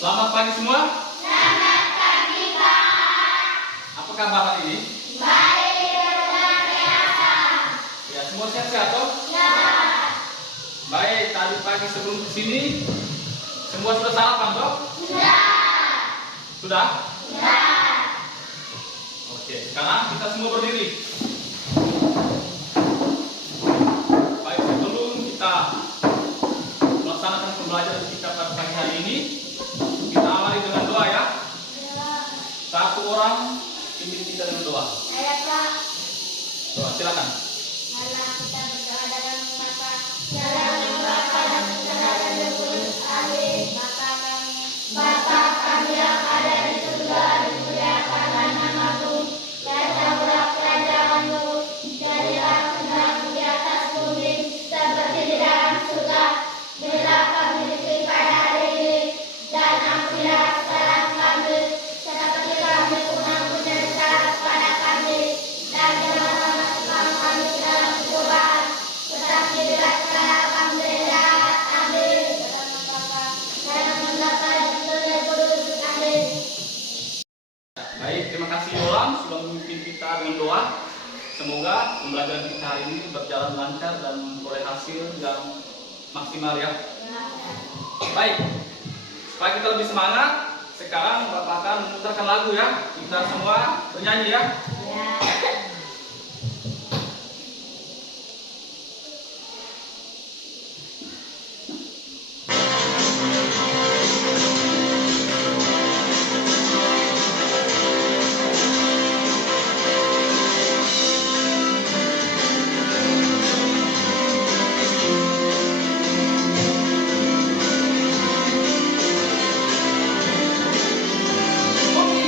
Selamat pagi semua. Selamat pagi, Pak. Apa kabar hari ini? Baik, luar biasa. Ya, semua sehat-sehat toh? Ya. Baik, tadi pagi sebelum kesini semua sudah sarapan toh? Sudah. Sudah? Sudah. Oke, sekarang kita semua berdiri. Baik, sebelum kita melaksanakan pembelajaran kita pada pagi hari ini, kita awali dengan doa ya. Satu orang pimpin kita dengan doa. Saya, Pak. Doa, silakan. Malah kita berdoa dalam mata dalam Bapa dan Putra dan Roh Kudus. Amin. Bapa kami yang ada di surga, dimuliakanlah namamu. Datanglah kerajaanmu. Jadilah kehendakmu di atas bumi seperti di dalam surga. Berilah kami rezeki pada hari ini dan ampunilah kesalahan kami seperti kami pun mengampuni yang bersalah kepada kami. Dan janganlah masukkan kami ke dalam pencobaan, tetapi bebaskanlah kami dari jahat. Amin. Dalam nama Bapa dan Putra dan Roh Kudus. Amin. Baik, terima kasih Yolam sudah memimpin kita dengan doa. Semoga pembelajaran kita hari ini berjalan lancar dan memperoleh hasil yang maksimal ya. Baik, supaya kita lebih semangat, sekarang Bapak akan memutarkan lagu ya. Kita semua bernyanyi ya. Ya. Oke,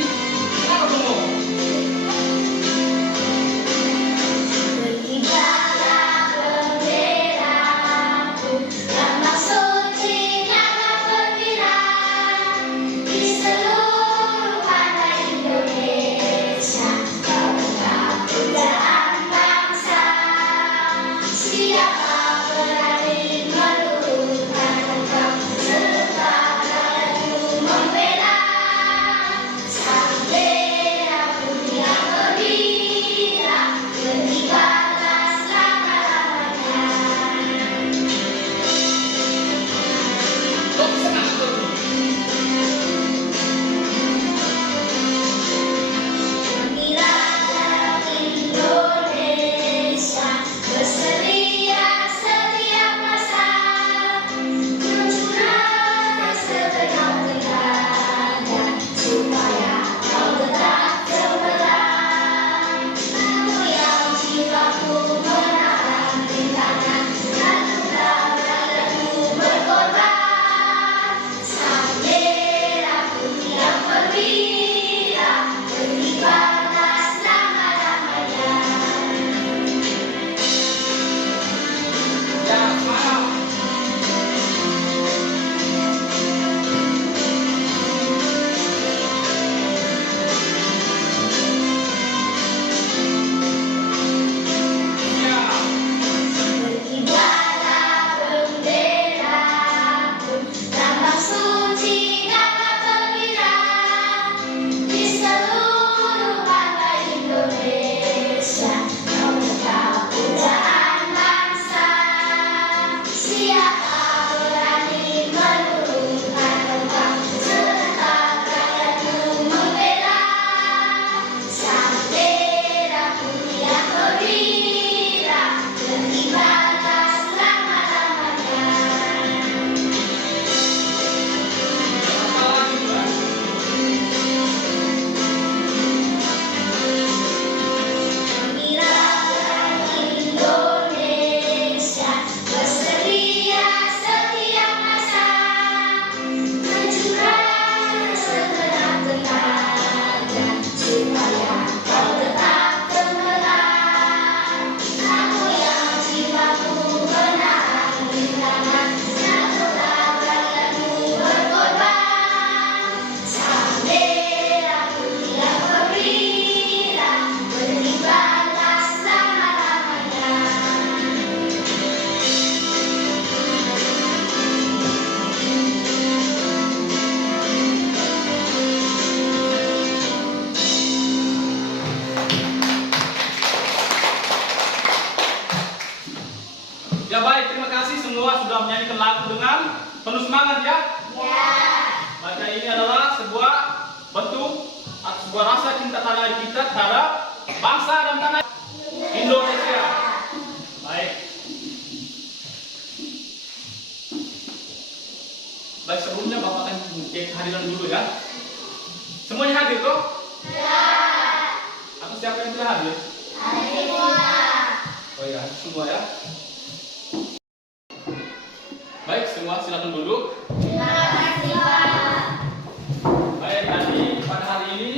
kenapa kamu? sudah menyanyikan lagu dengan penuh semangat ya? Ya. Maka ini adalah sebuah bentuk atau sebuah rasa cinta tanah air kita terhadap bangsa dan tanah Indonesia. Baik. Baik, sebelumnya Bapak akan cek kehadiran dulu ya. Semuanya hadir toh? Ya. Atau siapa yang tidak hadir? Hadir semua. Oh ya, hadir semua ya. Baik, semua silakan duduk. Terima kasih, Pak. Baik, pada hari ini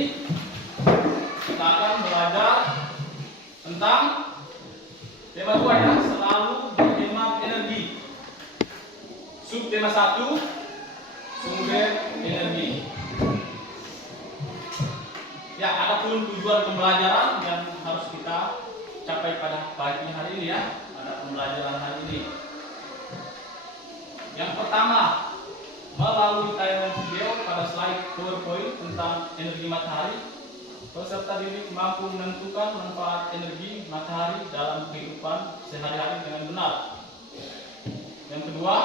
kita akan belajar tentang tema 2 ya, selalu berhemat energi. Subtema 1, sumber energi. Ya, ada pun tujuan pembelajaran yang harus kita capai pada pagi hari ini ya. Ada pembelajaran hari ini. Yang pertama, melalui tayangan video pada slide PowerPoint tentang energi matahari, peserta didik mampu menentukan manfaat energi matahari dalam kehidupan sehari-hari dengan benar. Yang kedua,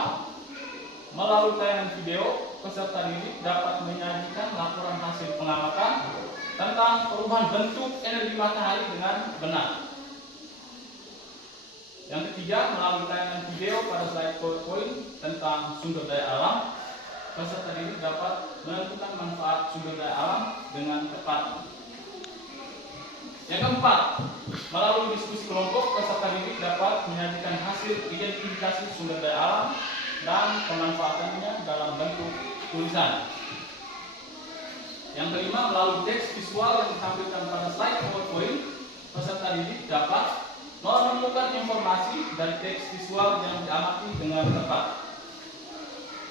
melalui tayangan video, peserta didik dapat menyajikan laporan hasil pengamatan tentang perubahan bentuk energi matahari dengan benar. Yang ketiga, melalui tayangan video pada slide PowerPoint tentang sumber daya alam, peserta didik dapat menentukan manfaat sumber daya alam dengan tepat. Yang keempat, melalui diskusi kelompok, peserta didik dapat menyajikan hasil identifikasi sumber daya alam dan pemanfaatannya dalam bentuk tulisan. Yang kelima, melalui teks visual yang ditampilkan pada slide PowerPoint, peserta didik dapat menemukan informasi dari teks visual yang diamati dengan tepat.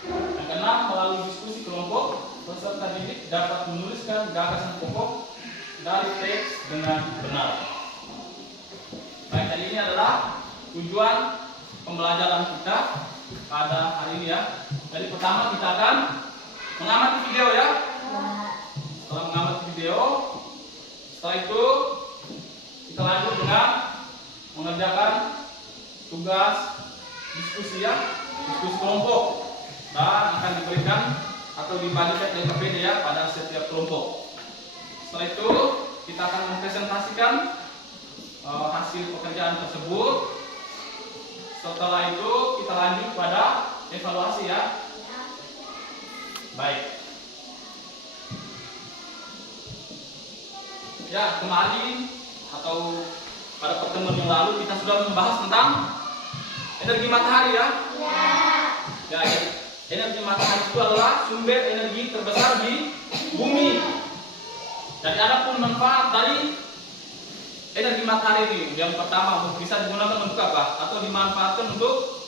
Yang keenam, melalui diskusi kelompok, peserta didik dapat menuliskan gagasan pokok dari teks dengan benar. Baik, kali ini adalah tujuan pembelajaran kita pada hari ini ya. Jadi pertama kita akan mengamati video ya. Setelah mengamati video, setelah itu kita lanjut dengan mengerjakan tugas diskusi ya, diskusi kelompok, dan akan diberikan atau dibagikan LKPD ya pada setiap kelompok. Setelah itu kita akan mempresentasikan hasil pekerjaan tersebut. Setelah itu kita lanjut pada evaluasi ya. Baik. Ya, kemarin atau pada pertemuan yang lalu kita sudah membahas tentang energi matahari ya. Ya, energi matahari itu adalah sumber energi terbesar di bumi. Jadi ada pun manfaat dari energi matahari ini. Yang pertama, bisa digunakan untuk apa? Atau dimanfaatkan untuk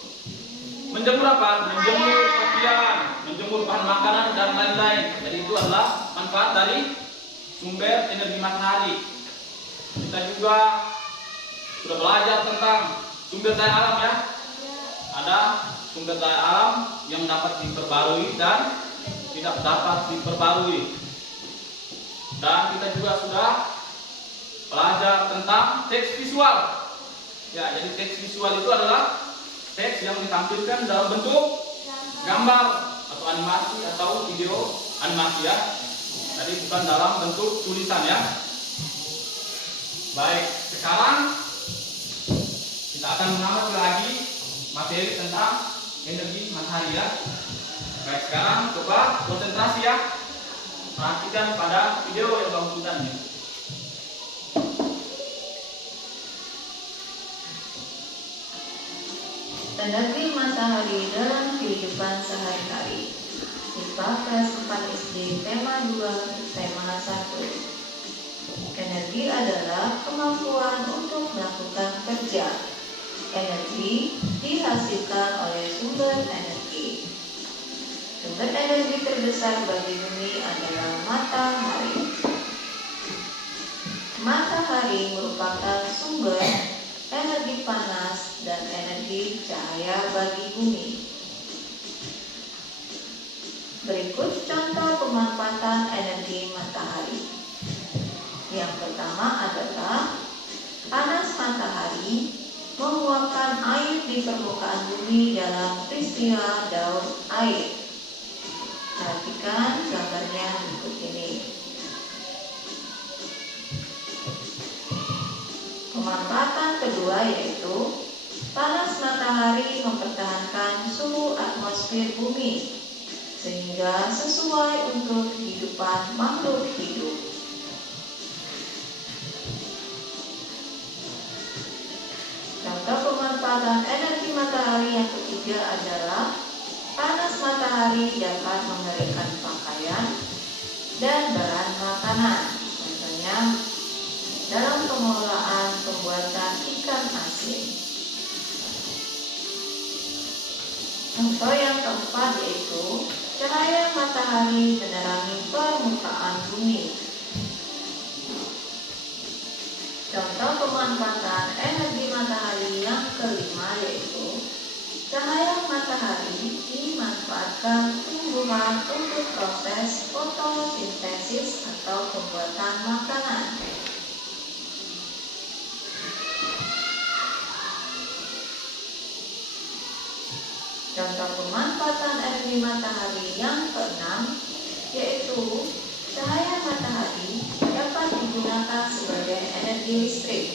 menjemur apa? Menjemur pakaian, menjemur bahan makanan dan lain-lain. Jadi itu adalah manfaat dari sumber energi matahari. Kita juga sudah belajar tentang sumber daya alam ya. Ada sumber daya alam yang dapat diperbarui dan tidak dapat diperbarui. Dan kita juga sudah belajar tentang teks visual. Ya, jadi teks visual itu adalah teks yang ditampilkan dalam bentuk gambar atau animasi atau video animasi ya. Jadi bukan dalam bentuk tulisan ya. Baik, sekarang kita akan mengamati lagi materi tentang energi matahari ya. Baik, sekarang coba konsentrasi ya. Perhatikan pada video yang berikutnya. Energi matahari dalam kehidupan sehari-hari. IPA kelas 4 SD tema 2 tema 1. Energi adalah kemampuan untuk melakukan kerja. Energi dihasilkan oleh sumber energi. Sumber energi terbesar bagi bumi adalah matahari. Matahari merupakan sumber energi panas dan energi cahaya bagi bumi. Berikut contoh pemanfaatan energi matahari. Yang pertama adalah panas matahari menguapkan air di permukaan bumi dalam peristiwa daur air. Perhatikan gambarnya berikut ini. Pemanfaatan kedua yaitu panas matahari mempertahankan suhu atmosfer bumi sehingga sesuai untuk kehidupan makhluk hidup. Contoh pemanfaatan energi matahari yang ketiga adalah panas matahari dapat mengeringkan pakaian dan bahan makanan, contohnya dalam pengolahan pembuatan ikan asin. Contoh yang keempat yaitu cahaya matahari menerangi permukaan bumi. Contoh pemanfaatan energi matahari yang kelima yaitu cahaya matahari dimanfaatkan tumbuhan untuk proses fotosintesis atau pembuatan makanan. Contoh pemanfaatan energi matahari yang keenam yaitu cahaya matahari dapat digunakan sebagai energi listrik.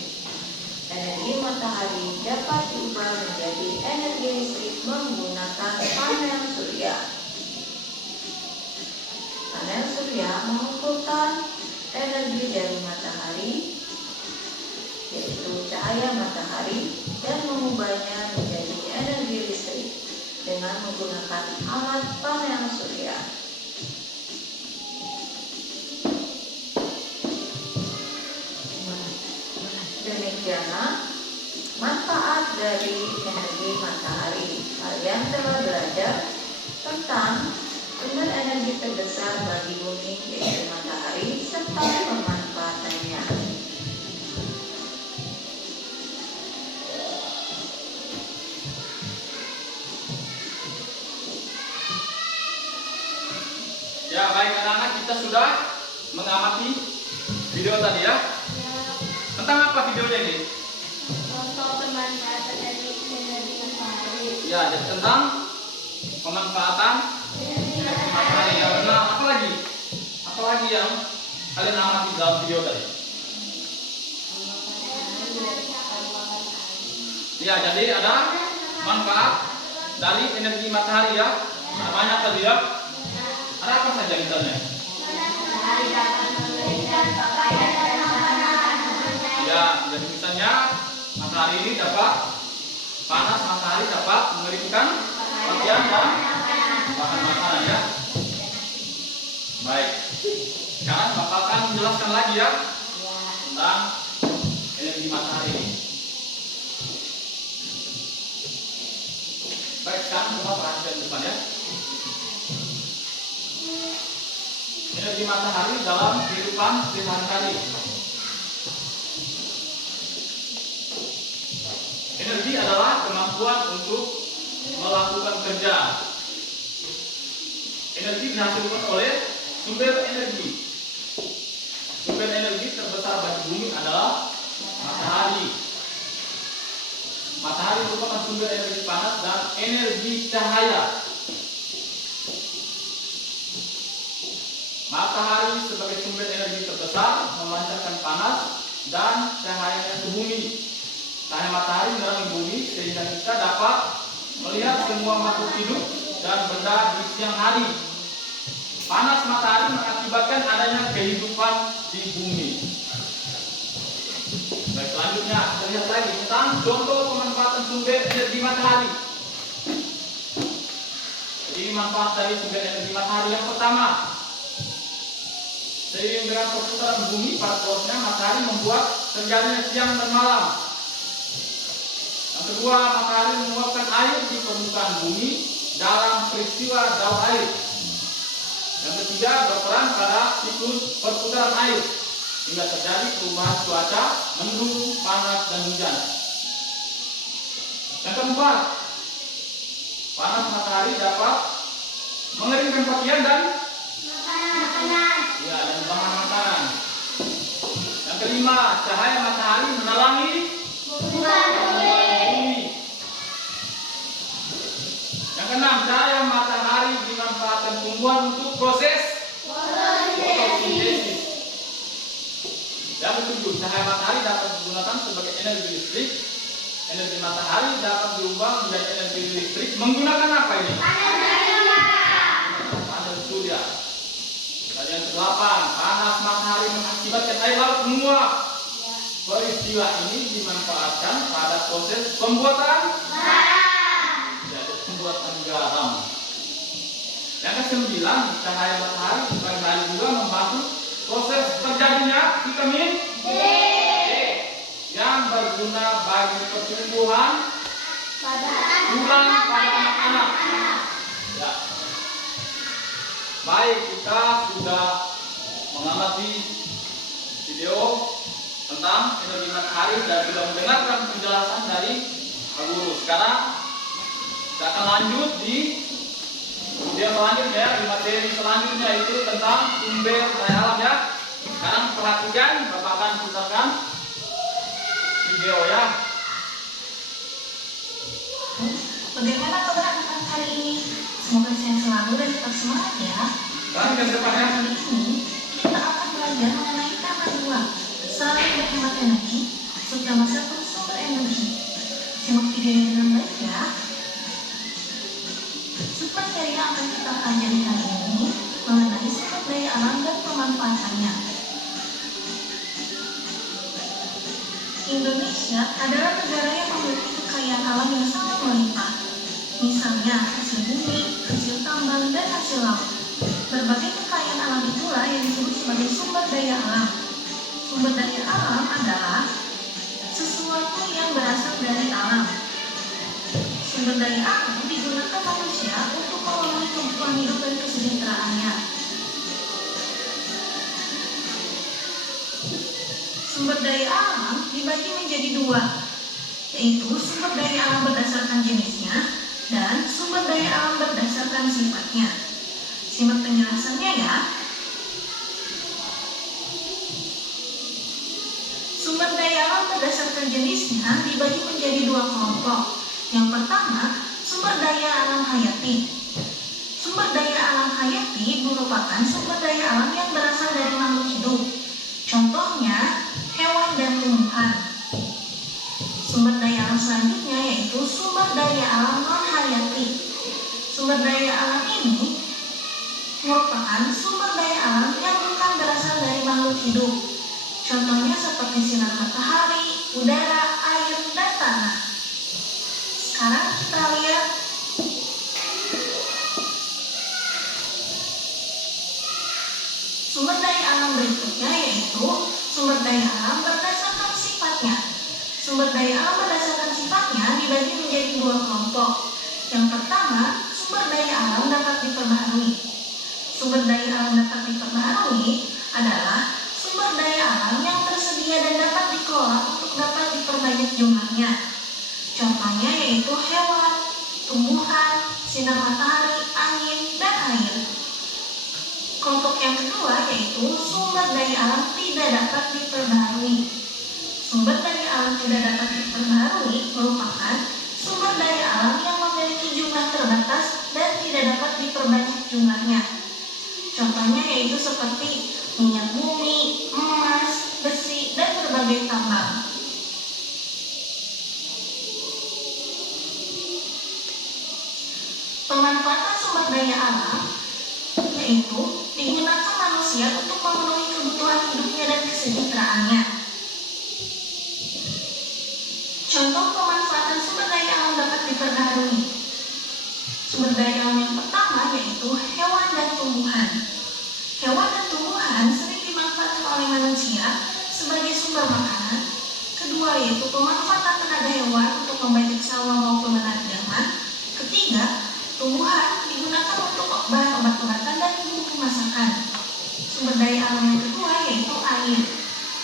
Energi matahari dapat diubah menjadi energi listrik menggunakan panel surya. Panel surya mengumpulkan energi dari matahari, yaitu cahaya matahari, dan mengubahnya menjadi energi listrik dengan menggunakan alat panel surya. Demikianlah manfaat dari energi matahari. Kalian telah belajar tentang sumber energi terbesar bagi bumi yaitu matahari serta pemanfaatannya. Ya, baik anak-anak, kita sudah mengamati video tadi ya. Tentang apa videonya ini? Contoh pemanfaatan energi matahari. Ya, jadi tentang pemanfaatan energi matahari. Ya, benar. Apa lagi? Apa lagi yang kalian amati dalam video tadi? Ya, jadi ada manfaat dari energi matahari ya. Nah, banyak tadi ya. Ada apa saja misalnya? Matahari dapat mengeringkan pakaian dan makanan. Ya, jadi misalnya matahari ini dapat panas matahari dapat mengeringkan pakaian dan bahan makanan ya. Baik. Sekarang Bapak akan menjelaskan lagi ya tentang energi matahari ini. Baik, sekarang coba perhatikan depan ya. Energi matahari dalam kehidupan sehari-hari. Energi adalah kemampuan untuk melakukan kerja. Energi dihasilkan oleh sumber energi. Sumber energi terbesar bagi bumi adalah matahari. Matahari merupakan sumber energi panas dan energi cahaya. Matahari sebagai sumber energi terbesar memancarkan panas dan cahayanya ke bumi. Cahaya matahari menerangi bumi sehingga kita dapat melihat semua makhluk hidup dan benda di siang hari. Panas matahari mengakibatkan adanya kehidupan di bumi. Baik, selanjutnya kita lihat lagi tentang contoh pemanfaatan sumber energi matahari. Jadi manfaat dari sumber energi matahari yang pertama, seiring dengan perputaran bumi pada porosnya matahari membuat terjadinya siang dan malam. Yang kedua, matahari menguapkan air di permukaan bumi dalam peristiwa daur air. Yang ketiga, berperan pada siklus perputaran air hingga terjadi perubahan cuaca, mendung, panas, dan hujan. Yang keempat, panas matahari dapat mengeringkan pakaian dan Makanan. ya, dan bahan makanan. Yang kelima, cahaya matahari menerangi Bukan Keenam, cahaya matahari dimanfaatkan tumbuhan untuk proses fotosintesis. Yang ketujuh, cahaya matahari dapat digunakan sebagai energi listrik. Energi matahari dapat diubah menjadi energi listrik menggunakan apa ini? Panel surya. Dan yang kedelapan, panas matahari mengakibatkan air laut menguap. Peristiwa ini dimanfaatkan pada proses pembuatan garam. Yang kesembilan, cahaya matahari sebagai juga membantu proses terjadinya vitamin D yang berguna bagi pertumbuhan tulang pada anak-anak. Ya. Baik, kita sudah mengamati video tentang energi matahari dan sudah mendengarkan penjelasan dari Pak Guru. Sekarang kita akan lanjut di video selanjutnya, di materi selanjutnya itu tentang sumber daya alam ya. Sekarang perhatikan, Bapak akan putarkan video ya. Bagaimana kabar anak-anak hari ini? Semoga sehat selalu dan tetap semangat ya. Baik, ke depannya. Kali ini kita akan belajar mengenai tema 2, saling berhemat energi, serta satu sumber energi. Simak videonya dengan baik ya. Materi yang akan kita pelajari hari ini mengenai sumber daya alam dan pemanfaatannya. Indonesia adalah negara yang memiliki kekayaan alam yang sangat melimpah. Misalnya hasil bumi, hasil tambang, dan hasil laut. Berbagai kekayaan alam itulah yang disebut sebagai sumber daya alam. Sumber daya alam adalah sesuatu yang berasal dari alam. Sumber daya alam digunakan manusia untuk memenuhi kebutuhan hidup dan kesejahteraannya. Sumber daya alam dibagi menjadi 2, yaitu sumber daya alam berdasarkan jenisnya dan sumber daya alam berdasarkan sifatnya. Simak penjelasannya ya. Sumber daya alam berdasarkan jenisnya dibagi menjadi 2 kelompok. Yang pertama, sumber daya alam hayati. Sumber daya alam hayati merupakan sumber daya alam yang berasal dari makhluk hidup. Contohnya, hewan dan tumbuhan. Sumber daya alam selanjutnya yaitu sumber daya alam non-hayati. Sumber daya alam ini merupakan sumber daya alam yang bukan berasal dari makhluk hidup. Contohnya seperti sinar matahari, udara, air, dan tanah. Sekarang kita lihat sumber daya alam berikutnya yaitu sumber daya alam berdasarkan sifatnya. Sumber daya alam berdasarkan sifatnya dibagi menjadi 2 kelompok. Yang pertama, sumber daya alam dapat diperbaharui. Sumber daya alam dapat diperbaharui adalah sumber daya alam yang tersedia dan dapat dikelola untuk dapat diperbanyak jumlahnya. Contohnya yaitu hewan, tumbuhan, sinar matahari, angin, dan air. Kelompok yang kedua yaitu sumber daya alam tidak dapat diperbaharui. Sumber daya alam tidak dapat diperbaharui merupakan sumber daya alam yang memiliki jumlah terbatas dan tidak dapat diperbanyak jumlahnya. Contohnya yaitu seperti minyak bumi, emas, besi, dan berbagai tambang. Pemanfaatan sumber daya alam yaitu digunakan manusia untuk memenuhi kebutuhan hidupnya dan kesejahteraannya. Contoh pemanfaatan sumber daya alam dapat diperbaharui. Sumber daya alam yang pertama yaitu hewan dan tumbuhan. Hewan dan tumbuhan sering dimanfaatkan oleh manusia sebagai sumber makanan. Kedua yaitu pemanfaatan tenaga hewan untuk membajak sawah maupun menarik delman. Ketiga, tumbuhan digunakan untuk bahan obat-obatan dan bumbu masakan. Sumber daya alam yang kedua yaitu air.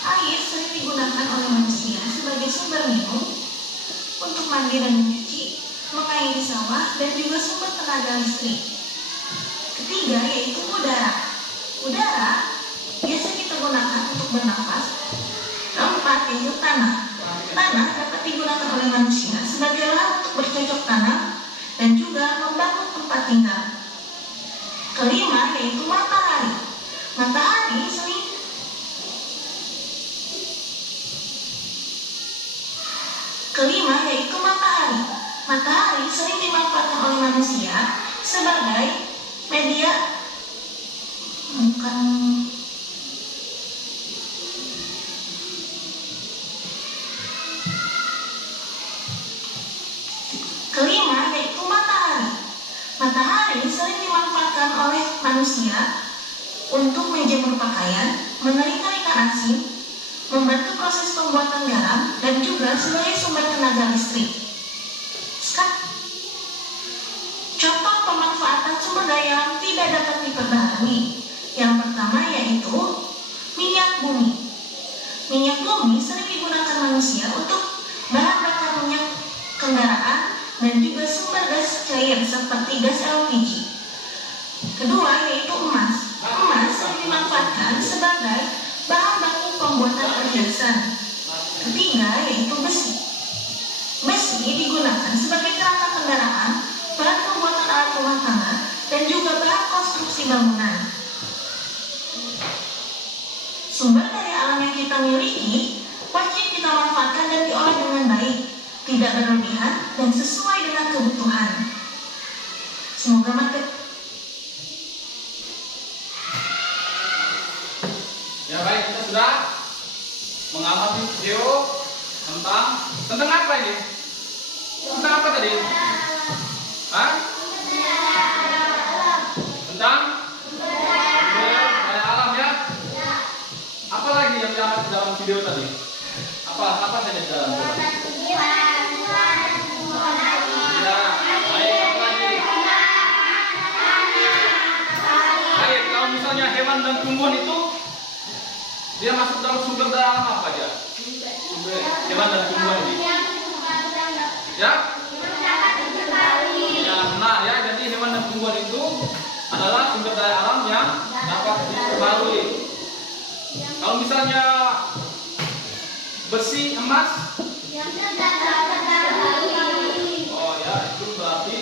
Air sering digunakan oleh manusia sebagai sumber minum, untuk mandi dan mencuci, mengairi sawah, dan juga sumber tenaga listrik. Ketiga yaitu udara. Udara biasa kita gunakan untuk bernafas. Keempat yaitu tanah. Tanah dapat digunakan oleh manusia sebagai lahan untuk bercocok tanam dan juga membangun tinggal. Kelima yaitu matahari. Matahari sering Matahari sering dimanfaatkan oleh manusia sebagai media Kelima yaitu matahari. Matahari sering dimanfaatkan oleh manusia untuk menjemur pakaian, mengeringkan ikan asin, membantu proses pembuatan garam, dan juga sebagai sumber tenaga listrik. Contoh pemanfaatan sumber daya alam tidak dapat diperbaharui. Yang pertama yaitu minyak bumi. Minyak bumi sering digunakan manusia untuk bahan bakar minyak kendaraan dan juga sumber gas cair seperti gas LPG. Kedua yaitu emas. Emas sering dimanfaatkan sebagai bahan baku pembuatan perhiasan. Ketiga yaitu besi. Besi digunakan sebagai kerangka kendaraan, bahan pembuatan alat rumah tangga, dan juga bahan konstruksi bangunan. Sumber daya alam yang kita miliki wajib kita manfaatkan dan diolah dengan baik, tidak berlebihan dan sesuai dengan kebutuhan. Semoga materi. Ya baik, kita sudah mengamati video tentang apa ini? Tentang apa tadi? Hah? Tentang sumber daya alam ya? Apa lagi yang diamati dalam video tadi? Apa saja di dalam? Ya, baik, apa lagi? Baik, kalau misalnya hewan dan tumbuhan itu dia masuk dalam sumber daya alam apa aja? Sumber hewan dan tumbuhan ini. Ya? Ya, benar ya. Jadi hewan dan tumbuhan itu adalah sumber daya alam yang dapat diperbarui. Kalau misalnya besi, emas, oh ya, itu berarti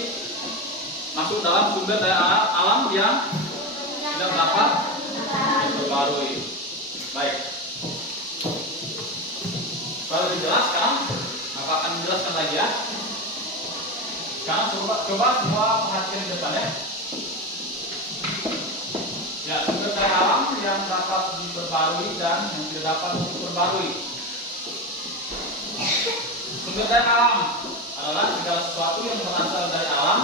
masuk dalam sumber daya alam yang tidak dapat diperbarui. Baik. Kalau dijelaskan, maka akan dijelaskan lagi ya. Sekarang coba semua perhatian di depan ya. Ya, sumber daya alam yang dapat diperbarui dan yang tidak dapat diperbarui. Sumber daya alam adalah segala sesuatu yang berasal dari alam.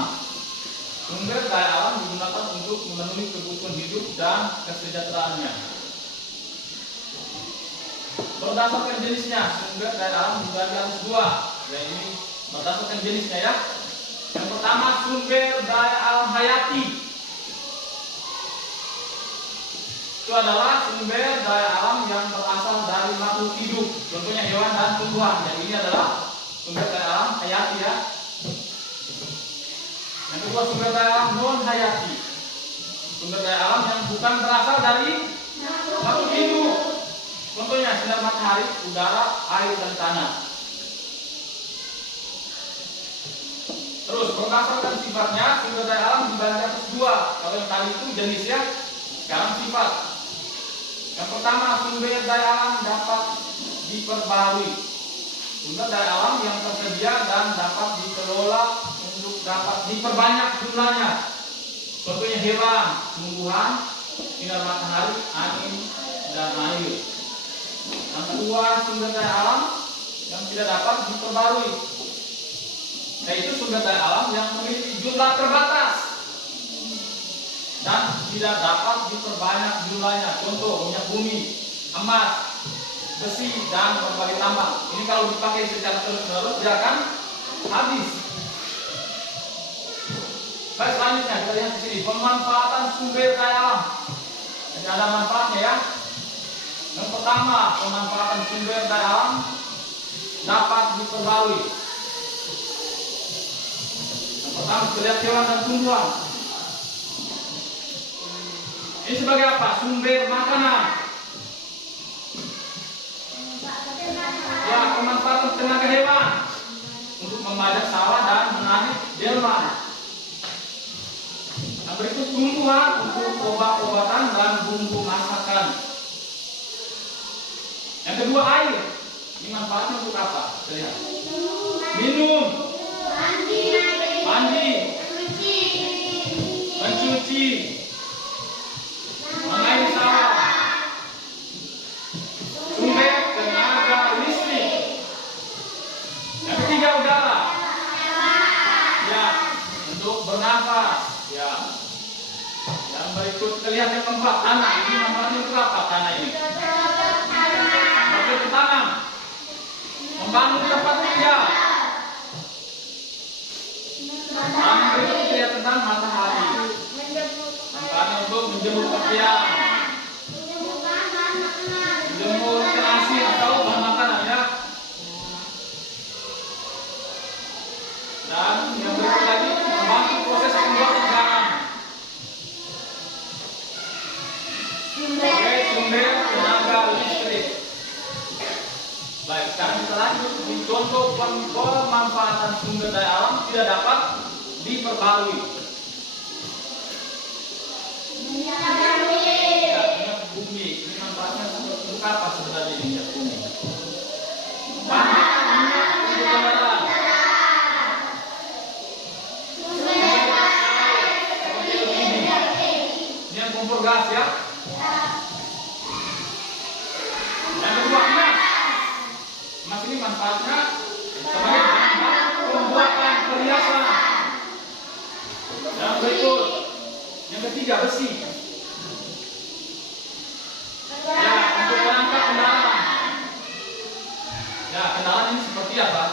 Sumber daya alam digunakan untuk memenuhi kebutuhan hidup dan kesejahteraannya. Berdasarkan jenisnya, sumber daya alam dibagi atas dua, yaitu berdasarkan jenisnya ya. Yang pertama sumber daya alam hayati. Itu adalah sumber daya alam yang berasal dari makhluk hidup, contohnya hewan dan tumbuhan. Yang ini adalah sumber daya alam hayati ya. Yang kedua sumber daya alam non hayati. Sumber daya alam yang bukan berasal dari makhluk hidup. Contohnya sinar matahari, udara, air, dan tanah. Terus berdasarkan sifatnya, sumber daya alam dibagi atas dua. Kalau yang tadi itu jenis ya, sekarang sifat. Yang pertama sumber daya alam dapat diperbarui. Sumber daya alam yang tersedia dan dapat dikelola untuk dapat diperbanyak jumlahnya. Contohnya hewan, tumbuhan, sinar matahari, angin, dan air. Yang kedua sumber daya alam yang tidak dapat diperbarui, yaitu sumber daya alam yang memiliki jumlah terbatas dan tidak dapat diperbanyak jumlahnya. Contoh minyak bumi, emas, besi, dan berbagai tambang. Ini kalau dipakai secara terus-menerus dia akan habis. Baik, selanjutnya kita lihat di sini pemanfaatan sumber daya alam. Jadi ada manfaatnya ya. Yang pertama, pemanfaatan sumber daya alam dapat diperbarui. Yang pertama, kita lihat hewan dan tumbuhan. Ini sebagai apa? Sumber makanan. Ya, pemanfaatan tenaga hewan untuk membajak sawah dan menarik delman. Yang berikut tumbuhan untuk obat-obatan dan bumbu masakan. Yang kedua air. Ini manfaatnya untuk apa? Lihat. Minum, mandi, mencuci, mengairi sawah, sumber tenaga listrik. Yang ketiga udara. Ya, untuk bernafas. Ya. Yang berikut kita lihat yang keempat tanah. Ini manfaatnya untuk apa tanah ini? Bagi tanam, membangun tempat tinggal. Dan yang berikut kita lihat tentang matahari. Manfaatnya untuk menjemur pakaian, menjemur terasi atau bahan makanan ya. Dan yang berikut lagi membantu proses pembuatan garam. Sebagai sumber tenaga listrik. Baik, sekarang kita lanjut di contoh pemanfaatan sumber daya alam tidak dapat diperbarui. Ya, minyak bumi. Ini manfaatnya untuk apa sebenarnya minyak bumi? Banyak minyak untuk kendaraan. Ini yang kompor gas ya. Yang kedua emas. Emas ini manfaatnya sebagai bahan pembuatan perhiasan. Yang berikut, yang ketiga besi. Ya, untuk perangkat kendaraan. Ya, kendaraan ini seperti apa?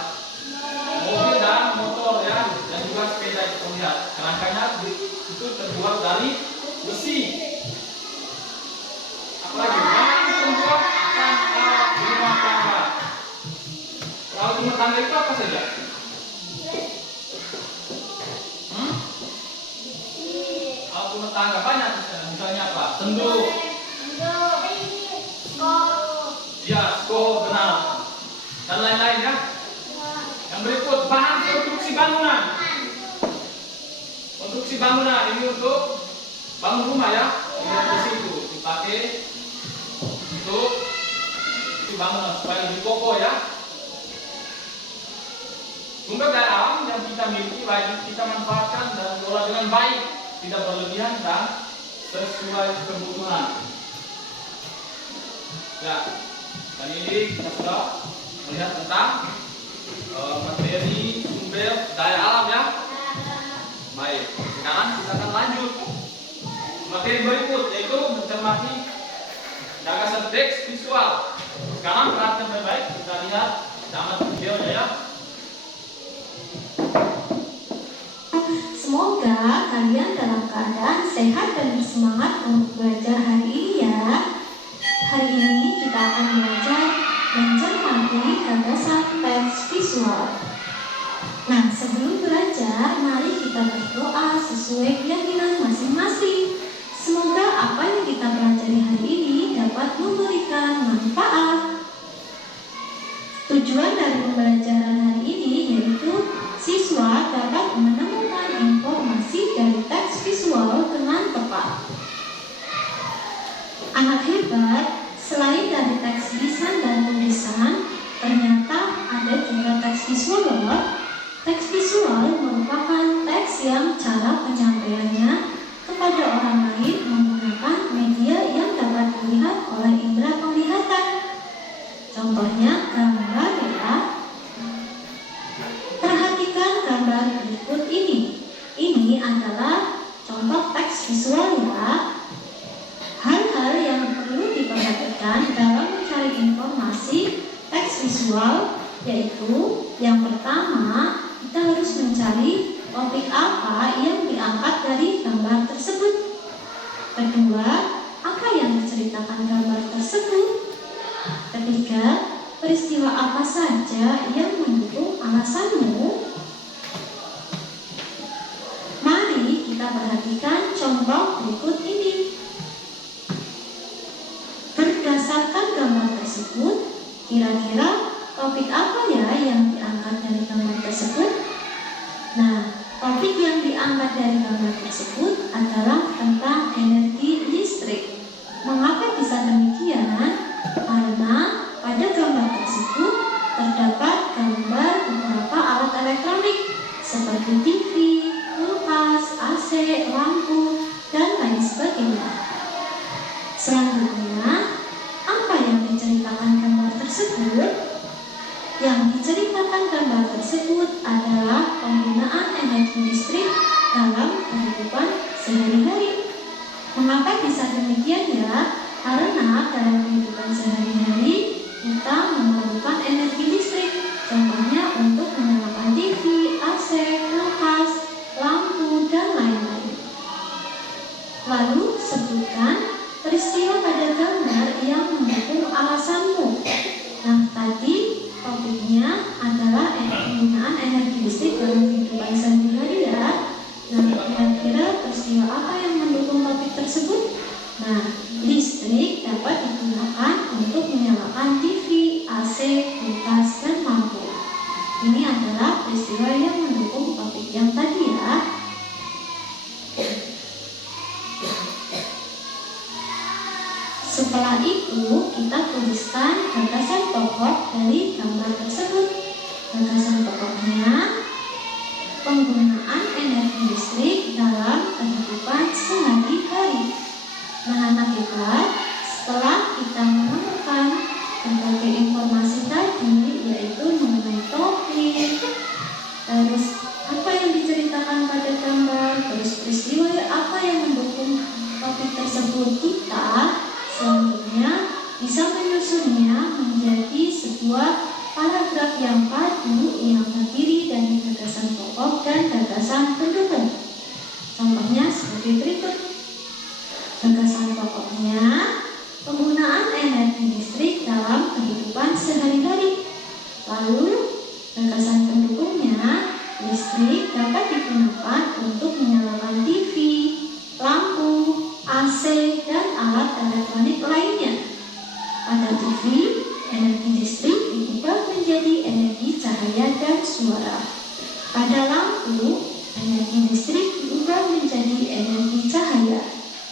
Mobil dan motor ya, dan juga sepeda kita lihat. Kerangkanya itu terbuat dari besi. Apalagi bahan pembuatan alat rumah tangga. Alat rumah tangga itu apa saja? Alat rumah tangga banyak misalnya apa? Senduk. Ya, skop benar. Dan lain-lain ya. Yang berikut bahan konstruksi bangunan. Konstruksi bangunan ini untuk bangun rumah ya. Lihat di situ dipakai untuk bangunan supaya lebih kokoh ya. Sumber daya alam yang kita miliki wajib kita manfaatkan dan kelola dengan baik, tidak berlebihan dan sesuai kebutuhan. Ya, dan ini kita sudah melihat tentang materi sumber daya alam ya. Baik, sekarang kita akan lanjut materi berikut yaitu mencermati gagasan teks visual. Sekarang perhatian baik-baik, kita lihat zaman videonya ya. Semoga kalian dalam keadaan sehat dan bersemangat untuk belajar hari ini ya. Hari ini kita akan belajar mencermati gagasan teks visual. Nah, sebelum belajar, mari kita berdoa sesuai keyakinan masing-masing. Semoga apa yang kita pelajari hari ini dapat memberikan manfaat. Tujuan dari pembelajaran hari ini yaitu siswa dapat menemukan informasi dari teks visual dengan tepat. Anak hebat, selain dari teks lisan dan tulisan, ternyata ada juga teks visual loh. Teks visual merupakan teks yang cara penyampaiannya kepada orang lain menggunakan media yang dapat dilihat oleh indera penglihatan. Contohnya gambar ya. Perhatikan gambar berikut ini. Ini adalah contoh teks visual ya. Hal-hal yang perlu diperhatikan dalam mencari informasi teks visual yaitu yang pertama, kita harus mencari topik apa yang diangkat dari gambar tersebut. Kedua, apa yang diceritakan gambar tersebut. Ketiga, peristiwa apa saja yang mendukung alasanmu. Mari kita perhatikan contoh berikut ini. Berdasarkan gambar tersebut, kira-kira topik apa ya yang diangkat dari gambar tersebut? Nah, topik yang diangkat dari gambar tersebut adalah menggunakan gambar tersebut adalah penggunaan energi listrik dalam kehidupan sehari-hari. Mengapa bisa demikian ya? Karena dalam kehidupan sehari-hari kita memerlukan energi listrik. Contohnya untuk menyalakan TV, AC, kulkas, lampu, dan lain-lain. Lalu sebutkan peristiwa pada gambar yang mendukung alasanmu. Nah, tadi topiknya adalah penggunaan energi listrik dalam kehidupan sehari-hari ya. Nah, kira-kira peristiwa apa yang mendukung topik tersebut? Nah, listrik dapat digunakan untuk menyalakan TV, AC, kulkas, dan lampu. Ini adalah peristiwa yang mendukung topik yang tadi ya. Setelah itu, kita tuliskan gagasan pokok dari gambar tersebut. Gagasan pokoknya, penggunaan energi listrik dalam kehidupan sehari-hari. Nah, anak hebat, setelah kita menemukan berbagai informasi tadi, yaitu mengenai topik, terus apa yang diceritakan pada gambar, terus peristiwa apa yang mendukung topik tersebut, kita selanjutnya bisa menyusunnya menjadi sebuah paragraf yang padu yang terdiri dari gagasan pokok dan gagasan pendukung. Contohnya sebagai berikut. Gagasan pokoknya, penggunaan energi listrik dalam kehidupan sehari-hari. Lalu, gagasan pendukungnya, listrik dapat digunakan untuk menyalakan TV, lampu, AC, dan alat elektronik lainnya. Pada TV, energi listrik diubah menjadi energi cahaya dan suara. Pada lampu, energi listrik diubah menjadi energi cahaya.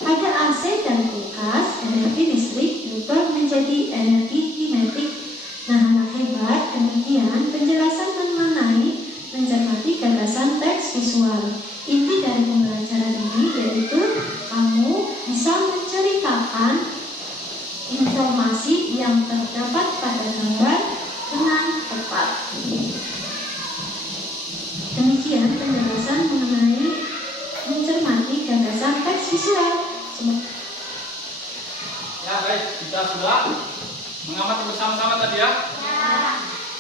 Pada AC dan kulkas, energi listrik diubah menjadi energi kinetik. Nah, anak hebat, demikian penjelasan mengenai mencermati gagasan teks visual. Inti dari pembelajaran ini yaitu kamu bisa menceritakan informasi yang terdapat pada gambar dengan tepat. Demikian penjelasan mengenai mencermati gagasan teks visual. Ya, baik, kita sudah mengamati bersama-sama tadi ya.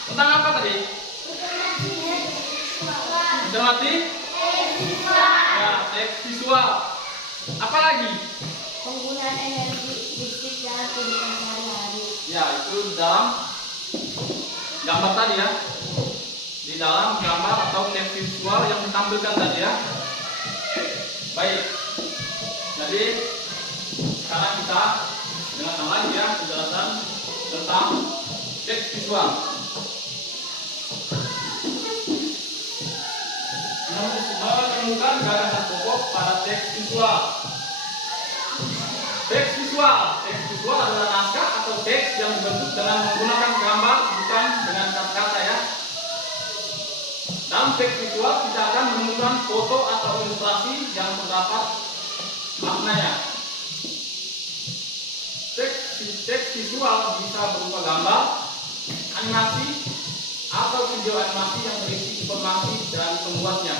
Tentang apa tadi? Mencermati? Ya, teks visual. Apa lagi? Penggunaan energi listrik dalam kehidupan sehari-hari. Ya, itu dalam gambar tadi ya. Di dalam gambar atau teks visual yang ditampilkan tadi ya. Baik. Jadi sekarang kita dengarkan lagi ya penjelasan tentang teks visual. Menemukan gagasan pokok pada teks visual. Teks visual adalah naskah atau teks yang dibentuk dengan menggunakan gambar, bukan dengan kata-kata ya. Dalam teks visual kita akan menemukan foto atau ilustrasi yang terdapat maknanya. Teks visual bisa berupa gambar, animasi, atau video animasi yang berisi informasi dari pembuatnya.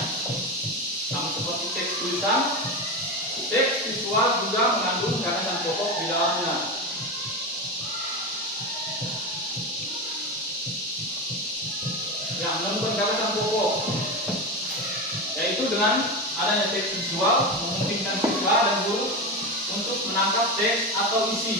Sama seperti teks tulisan, teks visual juga mengandung gagasan pokok di dalamnya. Yang menemukan gagasan pokok, yaitu dengan adanya teks visual memungkinkan siswa dan guru untuk menangkap teks atau isi.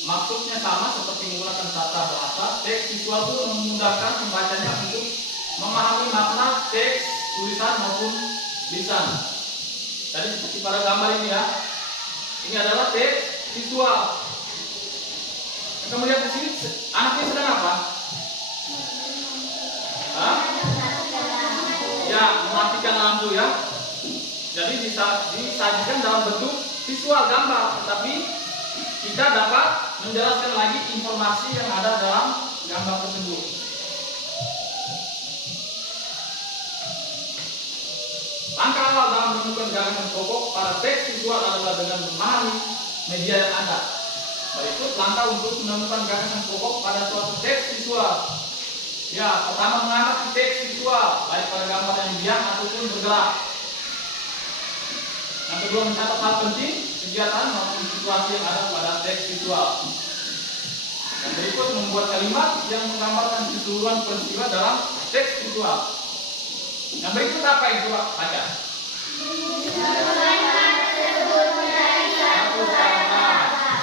Maksudnya sama seperti menggunakan tata bahasa, teks visual itu memudahkan pembacanya untuk memahami makna teks, tulisan maupun lisan. Tadi seperti pada gambar ini ya, ini adalah teks visual. Kemudian di sini anaknya sedang apa? Hah? Ya, mematikan lampu ya. Jadi disajikan dalam bentuk visual gambar, tetapi kita dapat menjelaskan lagi informasi yang ada dalam gambar tersebut. Langkah awal dalam menemukan gagasan pokok pada teks visual adalah dengan memahami media yang ada. Berikut langkah untuk menemukan gagasan pokok pada suatu teks visual. Ya, pertama mengamati teks visual, baik pada gambar yang diam ataupun bergerak. Yang kedua mencatat hal penting, kegiatan maupun situasi yang ada pada teks visual. Yang berikut membuat kalimat yang menggambarkan keseluruhan peristiwa dalam teks visual. Yang berikut apa itu, Pak? Baca. Satu kalimat.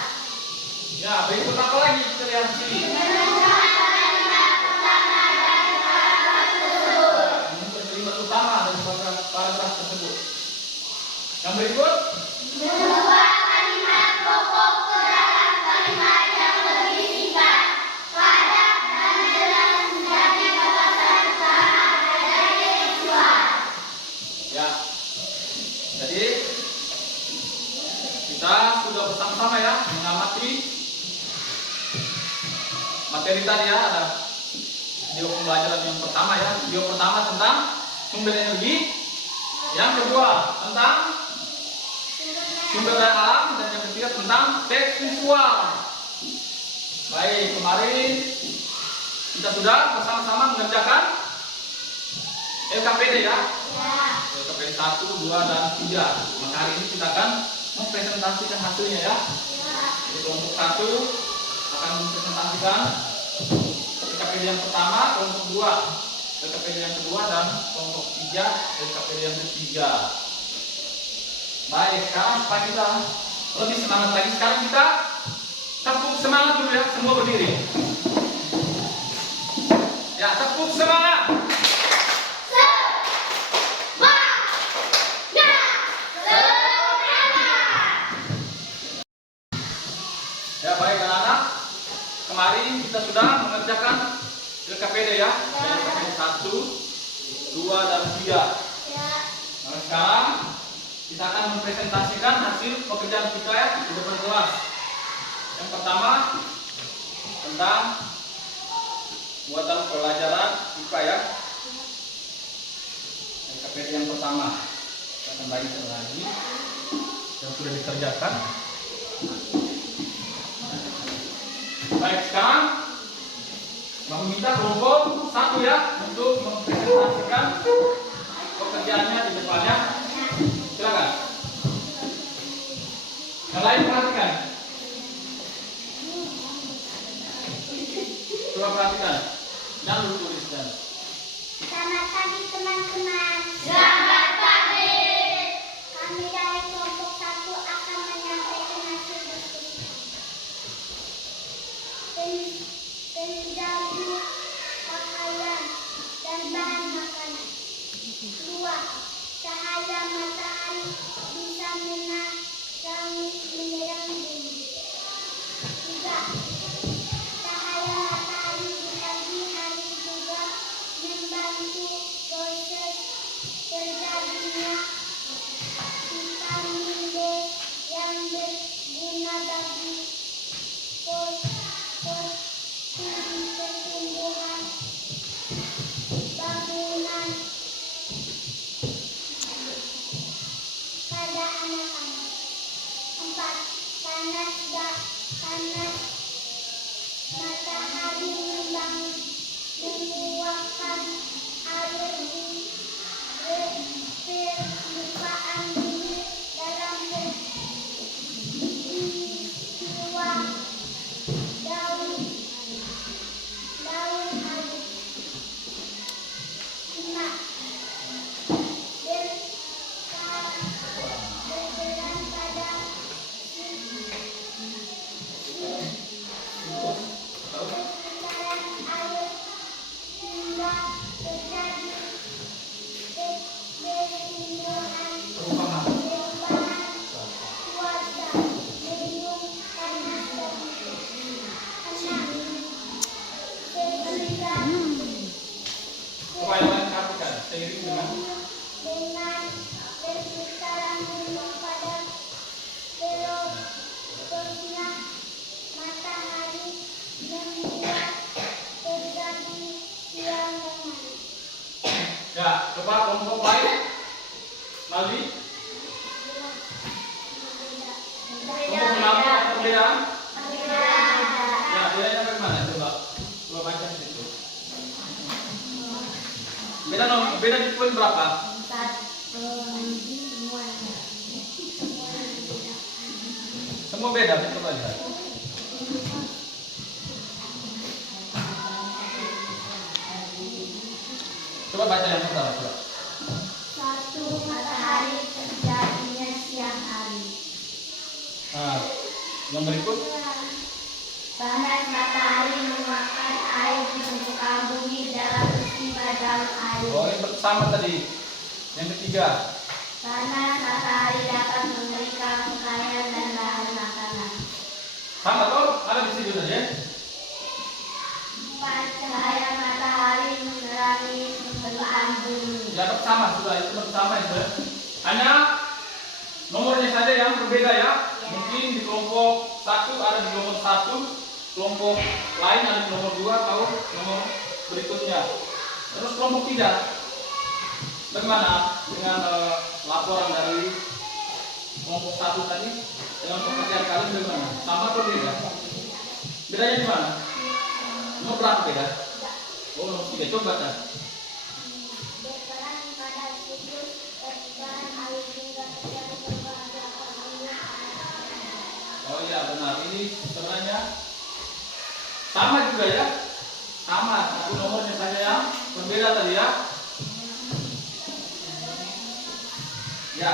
Ya, berikut apa lagi kita lihat di sini? Menyebut kalimat utama dari paragraf tersebut. Yang berikut Mengubah kalimat pokok ke dalam kalimat yang lebih singkat, padat dan jelas menjadi gagasan utama dari visual. ya. Jadi kita sudah bersama-sama ya mengamati materi tadi ya. Ada video pembelajaran yang pertama ya. Video pertama tentang sumber energi. Yang kedua tentang sumber daya alam, dan yang ketiga tentang teks visual. Baik, kemarin kita sudah bersama-sama mengerjakan LKPD ya. LKPD 1, 2, dan 3. Maka hari ini kita akan mempresentasikan hasilnya ya. Jadi kelompok 1 akan mempresentasikan LKPD yang pertama, kelompok 2 LKPD yang kedua, dan kelompok 3 LKPD yang ketiga. Baik, sekarang supaya kita lebih semangat lagi, sekarang kita tepuk semangat dulu ya, semua berdiri. Ya, tepuk semangat. Ya, baik anak-anak. Kemarin kita sudah mengerjakan LKPD ya. LKPD 1, 2, dan 3. Nah, sekarang kita akan mempresentasikan hasil pekerjaan kita ya di depan kelas. Yang pertama tentang buatan pelajaran IPA ya. LKPD yang pertama kita akan bagikan lagi yang sudah dikerjakan. Baik, sekarang meminta kelompok 1 ya untuk mempresentasikan pekerjaannya di depannya. Silakan. Yang lain perhatikan. Coba perhatikan. Jangan lupa tuliskan. Selamat pagi teman-teman. Selamat pagi. Kami dari kelompok 1 akan menyampaikan hasil diskusi. Penjaju pakaian dan bahan makanan. 2. Cahaya matahari bisa menerangi bumi. 3. Cahaya matahari di pagi hari juga membantu proses terjadinya vitamin D yang berguna bagi pertumbuhan bangunan pada anak-anak. 4. Panas matahari menguapkan air di permukaan bumi dalam peristiwa daun air. 5. Berperan pada perputaran air hingga terjadi pertumbuhan perubahan cuaca, mendung, panas, dan hujan. 6. Coba yang lain perhatikan. Seiring dengan perputaran bumi pada terosnya matahari membuat terjadi siang dan malam. ya, coba kelompok lain. Malvi, kelompok kenapa ada perbedaan? beda di poin berapa? Semua beda, coba lihat. Coba baca yang pertama, coba. Satu, matahari terjadinya siang hari. Nah, yang berikut. Panas matahari menguapkan air di permukaan bumi dalam peristiwa daun air. Oh, ini sama tadi. Yang ketiga. Panas matahari dapat memberikan kekayaan dan bahan makanan. Sama toh? Ada di situ saja. Empat, cahaya matahari menerangi permukaan bumi. Ya, sama sudah itu sama itu. Hanya nomornya saja yang berbeda ya. Mungkin di kelompok 1 ada di nomor 1, kelompok lain ada di nomor 2 atau nomor berikutnya. Terus kelompok 3. Bagaimana dengan laporan dari kelompok 1 tadi dengan pekerjaan kalian bagaimana? Sama atau beda? Bedanya di mana? Nomor berapa beda? Oh, nomor 3. Coba kan. Berperan pada siklus perputaran air hingga terjadi perubahan bumi. Oh iya benar, ini sebenarnya sama juga ya, sama, tapi nomornya saja yang berbeda tadi ya. Ya.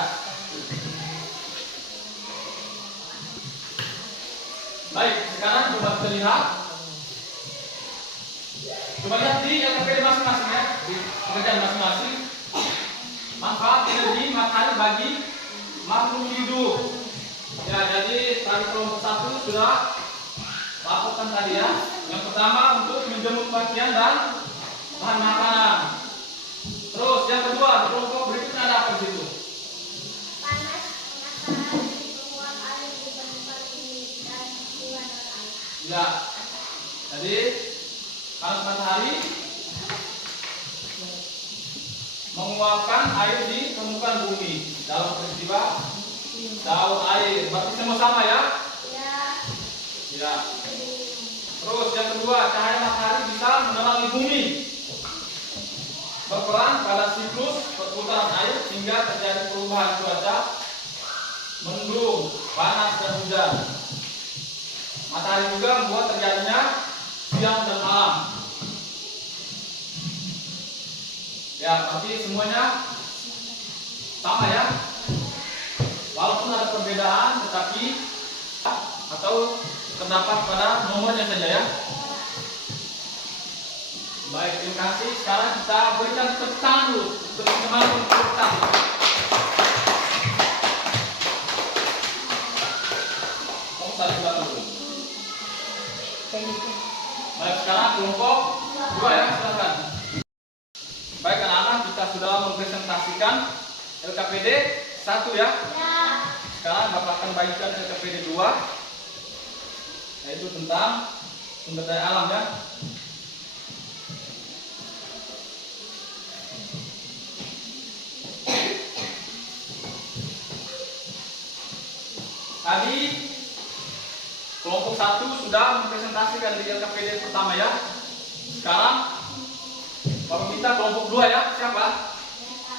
Baik, sekarang coba kita lihat. Coba lihat di LKPD masing-masing ya, di pekerjaan masing-masing. Manfaat energi matahari bagi makhluk hidup. Ya, jadi tadi kelompok 1 sudah laporkan tadi ya. Yang pertama untuk menjemur pakaian dan bahan makanan. Terus yang kedua di kelompok berikutnya ada apa di situ? Panas matahari menguap air di permukaan bumi dan peristiwa daun air. Ya. Jadi panas matahari menguapkan air di permukaan bumi dalam peristiwa daun air. Berarti semua sama ya? Ya. Ya. Terus yang kedua, cahaya matahari bisa menerangi bumi, berperan pada siklus perputaran air hingga terjadi perubahan cuaca, mendung, panas dan hujan. Matahari juga membuat terjadinya siang dan malam. Ya, berarti semuanya sama ya. Walaupun ada perbedaan, tetapi atau terdapat pada nomornya saja ya. Baik, terima kasih. Sekarang kita berikan tepuk tangan dulu untuk teman-teman tepuk tangan. Kamu saling bantu dulu. Baik, sekarang kelompok 2 ya, silakan. Baik anak-anak, kita sudah mempresentasikan LKPD 1 ya. Sekarang Bapak akan bagikan LKPD 2, yaitu tentang sumber daya alam ya. Tadi kelompok 1 sudah mempresentasikan di LKPD pertama ya. Sekarang Bapak minta kelompok 2 ya. Siapa?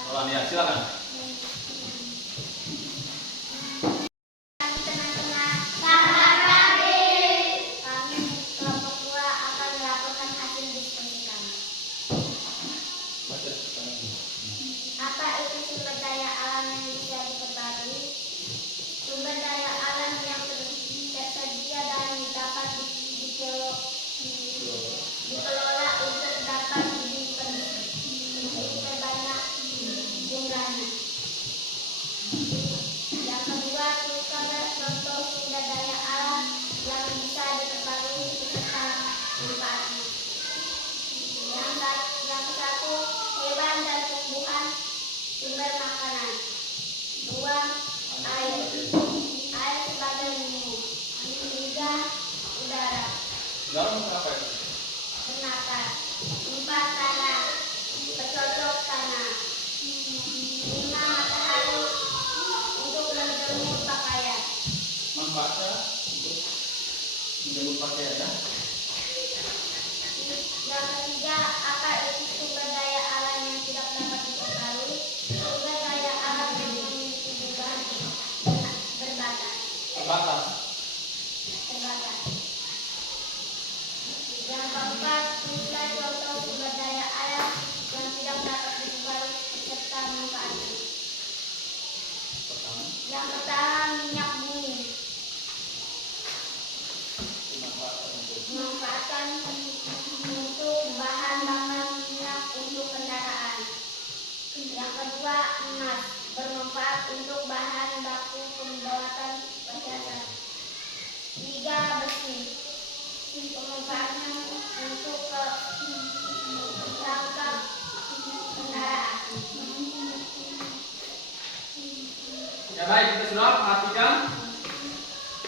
Roland ya, silakan. Teman-teman, selamat pagi. Kami kelompok 2 akan melaporkan hasil diskusi kami. Apa itu sumber daya alam yang bisa diperbarui? Sumber daya alam yang tersedia dan dapat dikelola untuk dapat diperbanyak jumlahnya. Yang kedua, tuliskanlah contoh sumber daya alam yang bisa diperbarui beserta manfaatnya. Yang satu, hewan dan tumbuhan, sumber makanan. Dua, air sebagai minum. Tiga, udara, Dalam apa itu? pernapas. Empat, tanah, bercocok tanah. Lima, matahari untuk menjemur pakaian. Manfaatnya untuk menjemur pakaian ya. Yang ketiga, apa itu sumber daya alam yang tidak Ya baik, kita sudah perhatikan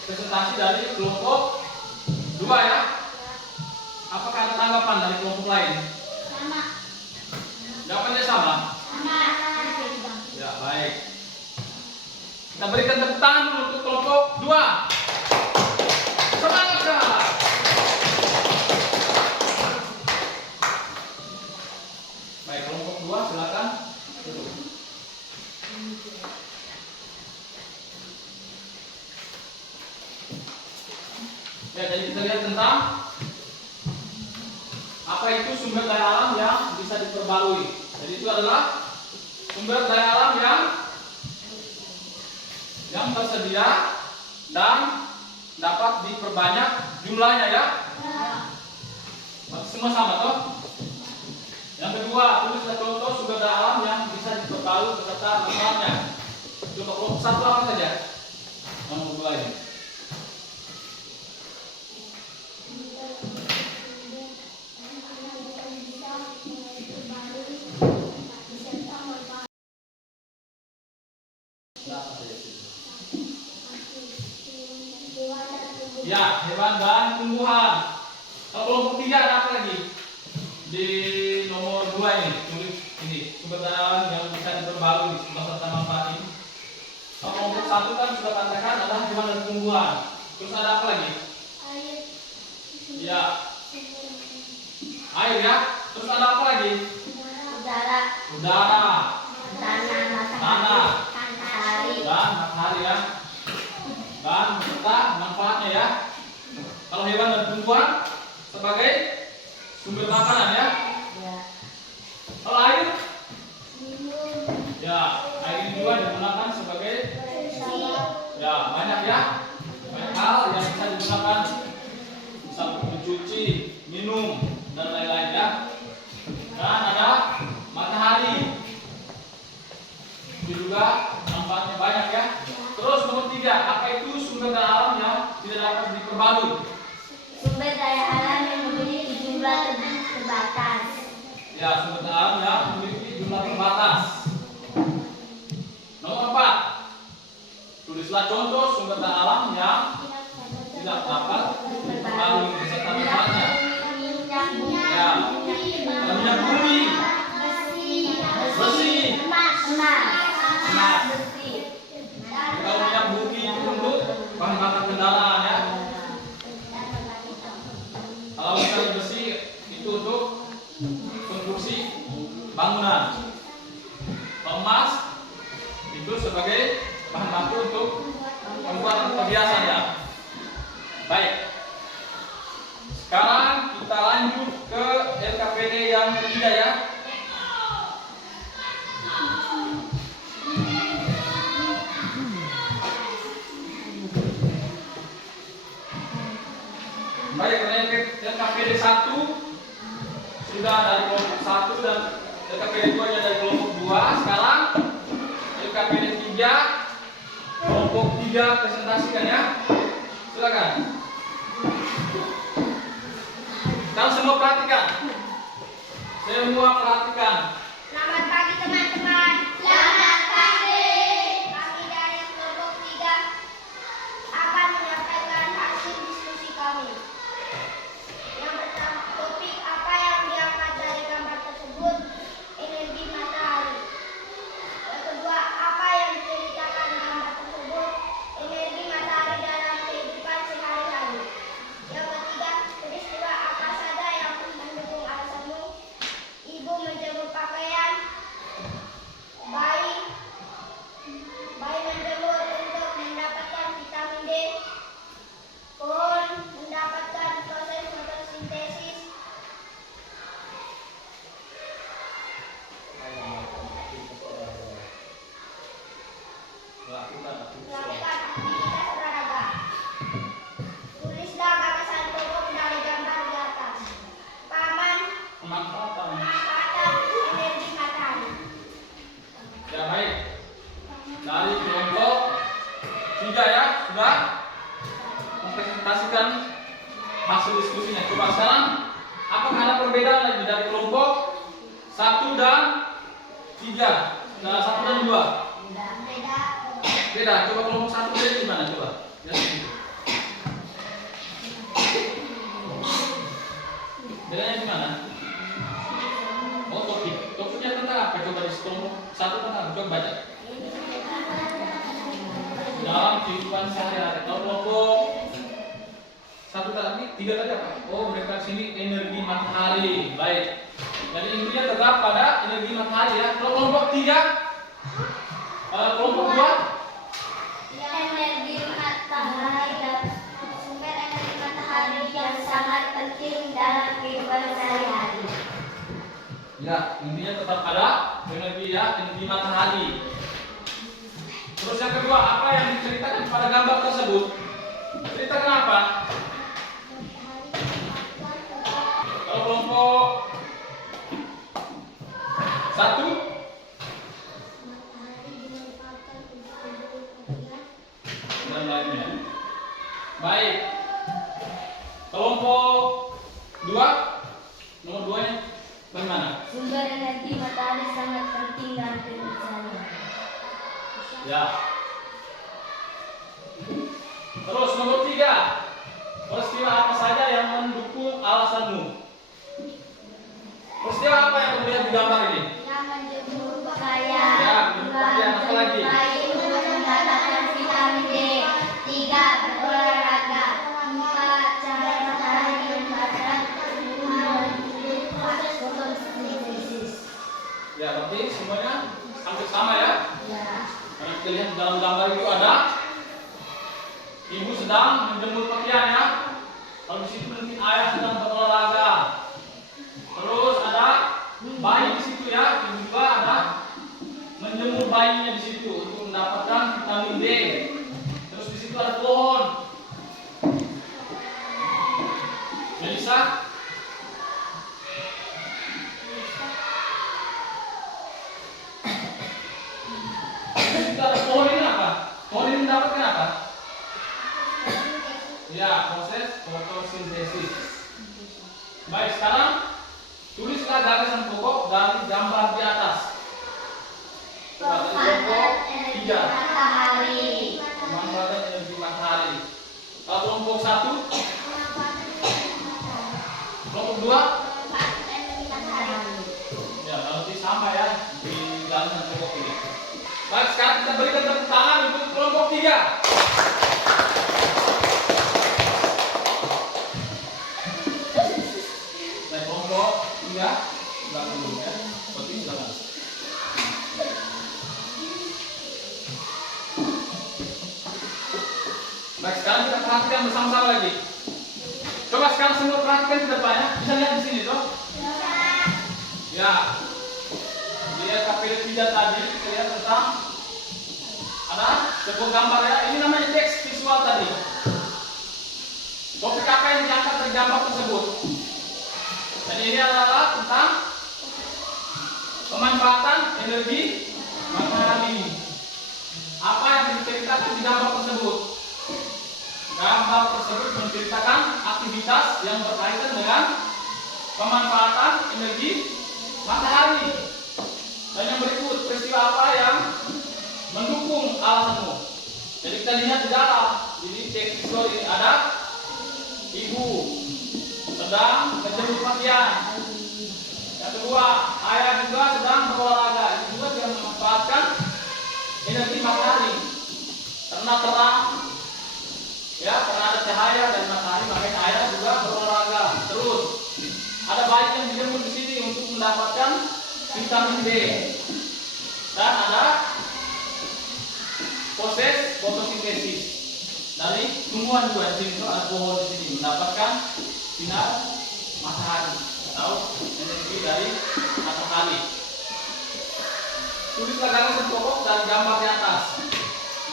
presentasi dari kelompok 2 ya. Apakah ada tanggapan dari kelompok lain? Sama. Jawabannya sama? Sama. Ya baik. Kita berikan tepuk tangan untuk kelompok 2. Semangat Kak. Baik, kelompok 2 silakan duduk. Ya, jadi kita lihat tentang apa itu sumber daya alam yang bisa diperbarui. Jadi itu adalah sumber daya alam yang tersedia dan dapat diperbanyak jumlahnya ya. Semua sama toh? Yang kedua, tulislah contoh sumber daya alam yang bisa diperbarui beserta manfaatnya. Coba kelompok 1 apa saja? Nomor 2 ini. Ya, hewan dan tumbuhan. Kalau kelompok 3 ada apa lagi? Di nomor 2 ini, tulis ini sumber daya alam yang bisa diperbarui beserta manfaat ini. Kalau kelompok 1 kan sudah katakan adalah hewan dan tumbuhan. Terus ada apa lagi? Ya, air ya. Terus ada apa lagi? Udara. Udara, Tanah. tanah, Matahari. dan matahari ya. Dan beserta manfaatnya ya. Kalau hewan dan tumbuhan sebagai sumber makanan ya. Kalau air, ya air ini juga digunakan sebagai ya banyak ya. Banyak hal yang bisa digunakan, bisa mencuci, minum dan lain-lain ya. Dan ada matahari, itu juga manfaatnya banyak ya. Terus nomor 3, apa itu sumber daya alam yang tidak dapat diperbarui? Sumber daya alam yang memiliki jumlah terbatas. Ya, sumber daya alam yang memiliki jumlah terbatas. Nomor 4, tulislah contoh sumber daya alam yang tidak dapat diperbarui beserta manfaatnya. Ya, minyak bumi, besi, Emas. kalau minyak bumi itu untuk bahan bakar kendaraan ya. Kalau misalnya besi itu untuk konstruksi bangunan. Kalau emas itu sebagai bahan baku untuk membuat perhiasan ya. Baik. Sekarang kita lanjut ke LKPD yang ketiga ya. Baik, LKPD 1 sudah dari kelompok 1 dan LKPD 2 nya dari kelompok 2. Sekarang LKPD 3 kelompok 3 presentasikan ya. Silakan. Kalian semua perhatikan. Semua perhatikan. Selamat pagi teman-teman. Selamat pagi. Kami dari kelompok 3 akan menyampaikan hasil diskusi kami. Yang pertama, topik apa yang diangkat dari gambar tersebut? Energi matahari. Yang kedua, apa yang diceritakan gambar tersebut? Energi matahari dalam kehidupan sehari-hari. Yang ketiga, peristiwa apa saja yang mendukung alasanmu? Ibu menjemur pakaian, bayi menjemur untuk mendapatkan vitamin D, pohon mendapatkan proses fotosintesis, melakukan aktivitas olahraga. Tulislah gagasan pokok dari gambar di atas. Pemanfaatan. Pemanfaatan energi matahari. Ya baik. Dari kelompok 3 ya sudah mempresentasikan hasil diskusinya. Coba sekarang apakah ada perbedaan lagi dari kelompok 1 dan 3? Nah, 1 dan 2. Beda. Beda. Coba kelompok satu beda gimana coba? Ya, gitu. Bedanya gimana? Oh, topik. Topiknya tentang apa? Coba di kelompok satu tentang apa? Coba baca. Dalam kehidupan sehari-hari. Kalau kelompok satu tadi, tiga tadi apa? Oh, mereka sini energi matahari. Baik. Jadi intinya tetap pada energi matahari ya. Kalau kelompok tiga, kelompok dua, energi matahari dan sumber energi matahari yang sangat penting dalam kehidupan sehari-hari. ya intinya tetap ada energi ya, energi matahari. Terus yang kedua, apa yang diceritakan pada gambar tersebut? Ceritakan apa? Kalau kelompok satu, dan lainnya. Baik. Kelompok dua, nomor 2-nya bagaimana? Sumber energi matahari sangat penting dalam kehidupan sehari-hari. Ya. Terus nomor 3, peristiwa apa saja yang mendukung alasanmu? Peristiwa apa yang terlihat di gambar ini? Yang menjemur pakaian, Ya, menjemur pakaian, apa lagi? baik untuk mendapatkan vitamin D. 3, berolahraga. 4, cahaya matahari menyebabkan fotosintesis. Ya, berarti semuanya hampir sama ya. Ya. Karena kita lihat di dalam gambar itu ada ibu sedang menjemur pakaian ya. Kalau di situ mungkin ayah sedang berolahraga. Terus ada bayi di situ ya, yang juga ada menjemur bayinya di situ untuk mendapatkan vitamin D. Terus di situ ada pohon. Melisa, di situ ada pohon ini apa? Pohon ini mendapatkan apa? Ya, proses fotosintesis. Baik, sekarang tulislah garisan pokok dari gambar di atas. Pemanfaatan energi 3. matahari. Pemanfaatan energi matahari. Kalau kelompok 1, kelompok 2, Pemanfaatan energi matahari. ya nanti sama ya di garisan pokok ini. Baik, sekarang kita berikan tepuk tangan untuk kelompok 3. Baik, kelompok 3, enggak dulu ya. Seperti silakan. Baik, sekarang kita perhatikan bersama-sama lagi. Coba sekarang semua perhatikan ke depan ya. Bisa lihat di sini toh? Ya. Lihat KPD 3 tadi, kita lihat tentang ada sebuah gambar ya. Ini namanya teks visual tadi. Topik apa yang diangkat dari gambar tersebut? Dan ini adalah tentang pemanfaatan energi matahari. Apa yang diceritakan di gambar tersebut? Gambar tersebut menceritakan aktivitas yang berkaitan dengan pemanfaatan energi matahari. Dan yang berikut, peristiwa apa yang mendukung alasanmu? Jadi kita lihat di dalam, jadi teks visual ini ada ibu sedang menjemur pakaian. Yang kedua, ayah juga sedang berolahraga. Ini juga yang memanfaatkan energi matahari. Karena terang, ya, karena ada cahaya dari matahari, makanya ayah juga berolahraga. Terus ada bayi yang dijemur di sini untuk mendapatkan vitamin D. Dan ada proses fotosintesis dari tumbuhan juga di sini. Ada pohon di sini mendapatkan sinar matahari atau energi dari matahari. Tulislah garisan pokok dan gambar di atas.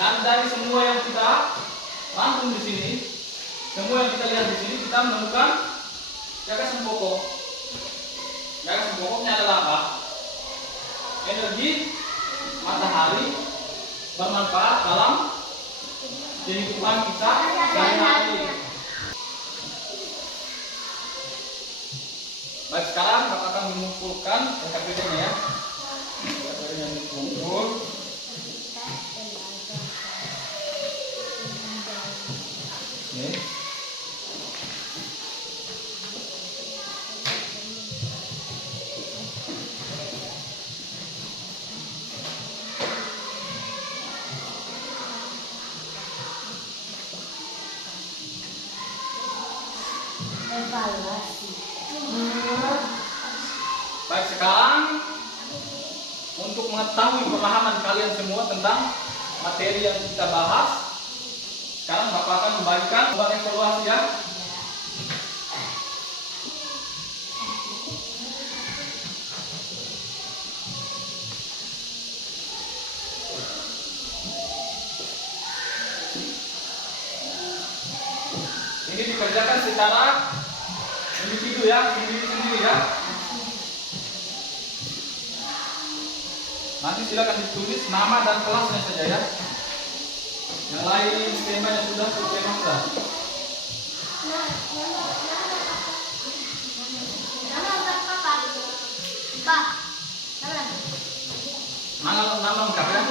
Dan dari semua yang kita rangkum di sini, semua yang kita lihat di sini, kita menemukan gagasan pokok. Gagasan pokoknya adalah apa? Energi matahari bermanfaat dalam kehidupan kita sehari-hari. Baik, sekarang Bapak akan mengumpulkan PKPD-nya ya. PKPD-nya dikumpul. Evaluasi. Baik, sekarang untuk mengetahui pemahaman kalian semua tentang materi yang kita bahas, sekarang Bapak akan membagikan soal evaluasi ya. Ini dikerjakan secara individu ya, sendiri-sendiri ya. Nanti silakan ditulis nama dan kelasnya saja ya. Yang lain temanya sudah selesai masa. Nama lengkap ya.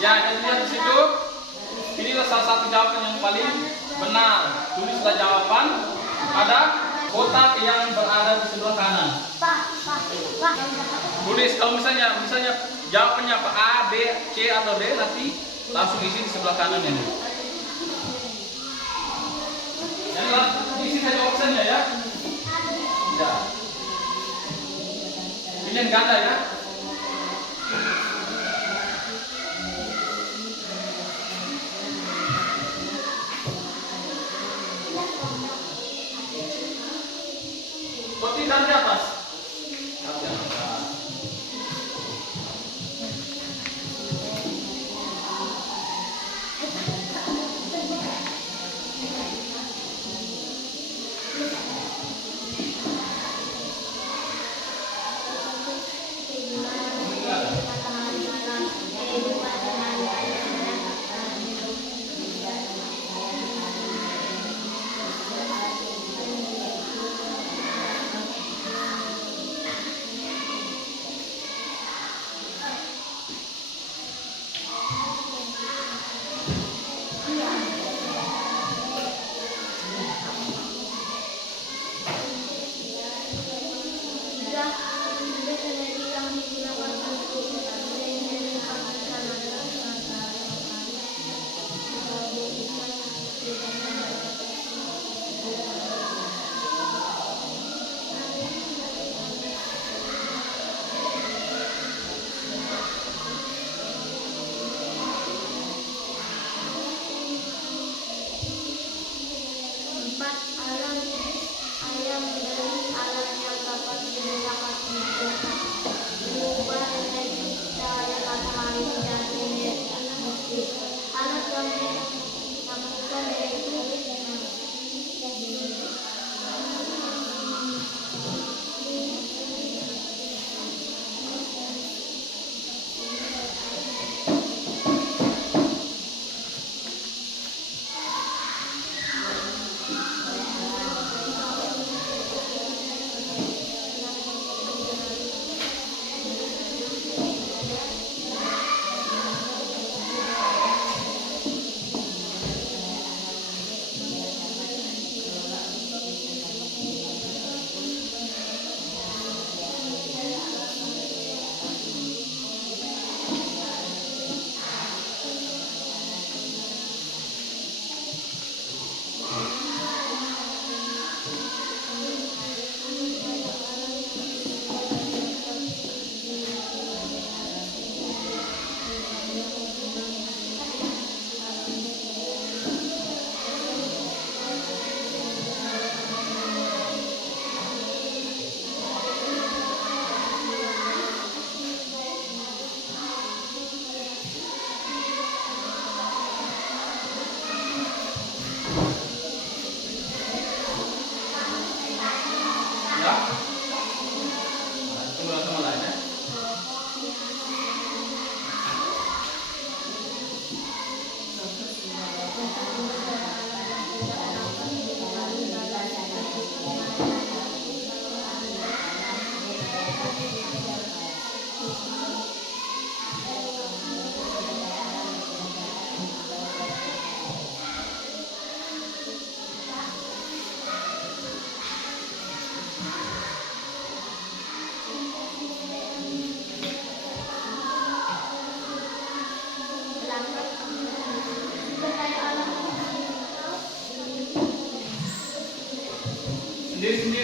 Ya, jadi lihat di situ. Inilah salah satu jawaban yang paling benar. Tulislah jawaban pada kotak yang berada di sebelah kanan. Tulis kalau misalnya jawabannya apa A, B, C atau D, nanti langsung isi di sebelah kanan ini. Jadi langsung isi saja opsinya ya. Ya. Pilihan ganda ya. Kotak dari atas. Dari atas.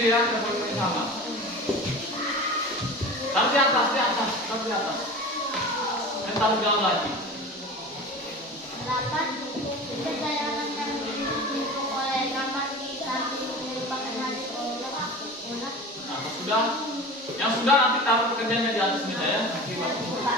sendiri ya, tidak boleh pakai sama. Taruh di atas, taruh di atas. Dan taruh dalam lagi. 8. Perjalanan yang ditempuh oleh kamar di samping merupakan hadis Allah. Nah, sudah. Yang sudah nanti taruh pekerjaannya di atas meja ya. Nanti Bapak buka.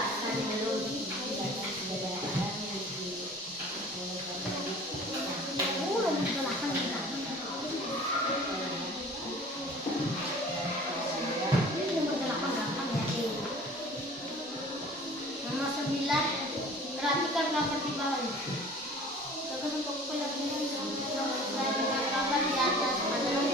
Nomor 9. Perhatikan gambar di bawah. Bagus untuk pendampingan nomor selain dengan gambar di atas adalah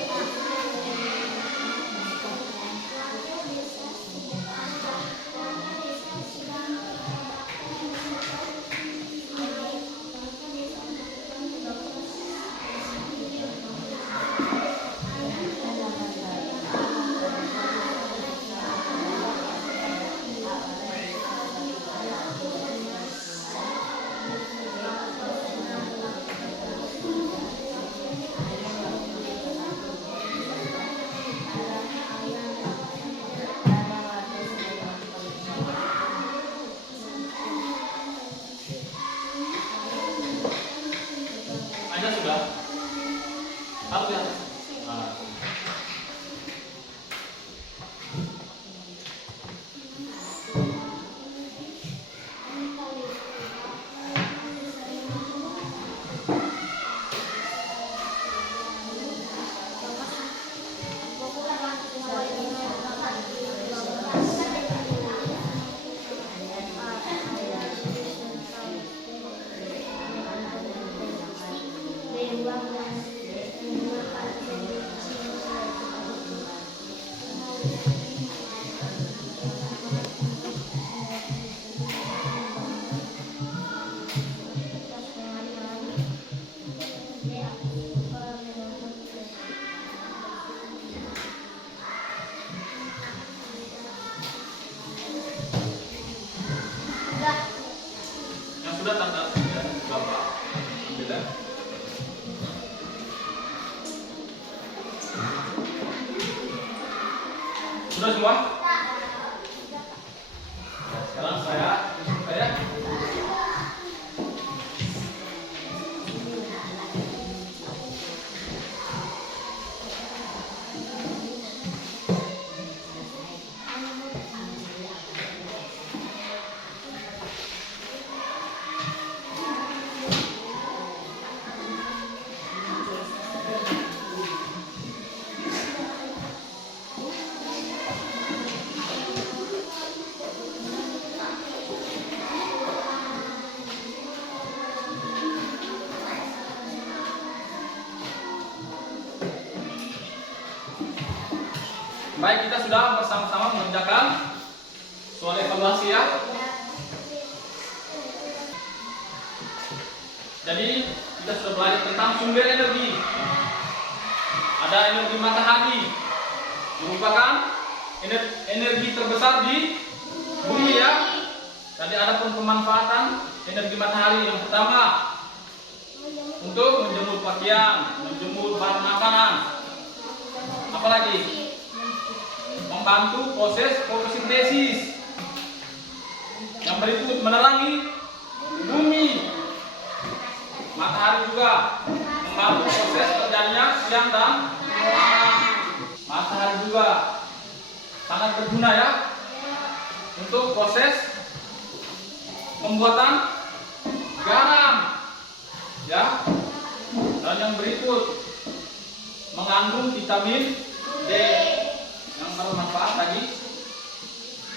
Ada sudah. Taruh di atas. Nah. Yang sudah tanda ya, Bapak ambil ya. Sudah semua? Sekarang saya baik, kita sudah bersama-sama mengerjakan soal evaluasi ya. Jadi kita sudah belajar tentang sumber energi. Ada energi matahari, merupakan energi terbesar di bumi ya. Tadi ada pemanfaatan energi matahari. Yang pertama untuk menjemur pakaian, menjemur bahan makanan. Apalagi membantu proses fotosintesis. Yang berikut menerangi bumi. Matahari juga membantu proses terjadinya siang dan malam. Matahari juga sangat berguna ya untuk proses pembuatan garam ya. Dan yang berikut mengandung vitamin D yang bermanfaat bagi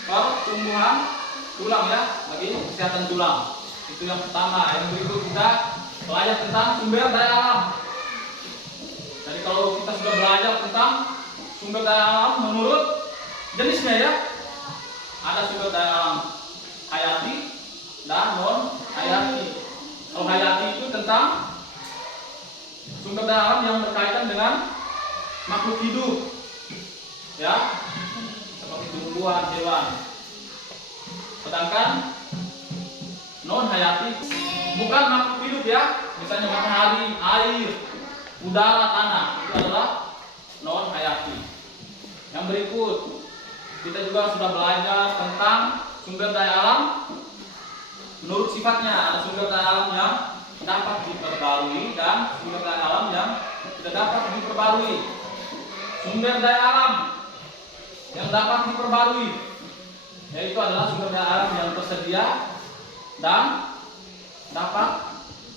pertumbuhan tulang ya, bagi kesehatan tulang. Itu yang pertama. Yang berikut kita belajar tentang sumber daya alam. Jadi kalau kita sudah belajar tentang sumber daya alam menurut jenisnya ya, ada sumber daya alam hayati dan non hayati. Kalau hayati itu tentang sumber daya alam yang berkaitan dengan makhluk hidup ya, seperti tumbuhan, hewan. Sedangkan non hayati bukan makhluk hidup ya, misalnya matahari, air, udara, tanah, itu adalah non hayati. Yang berikut, kita juga sudah belajar tentang sumber daya alam menurut sifatnya. Ada sumber daya alam yang dapat diperbarui dan sumber daya alam yang tidak dapat diperbarui. Sumber daya alam yang dapat diperbarui yaitu adalah sumber daya alam yang tersedia dan dapat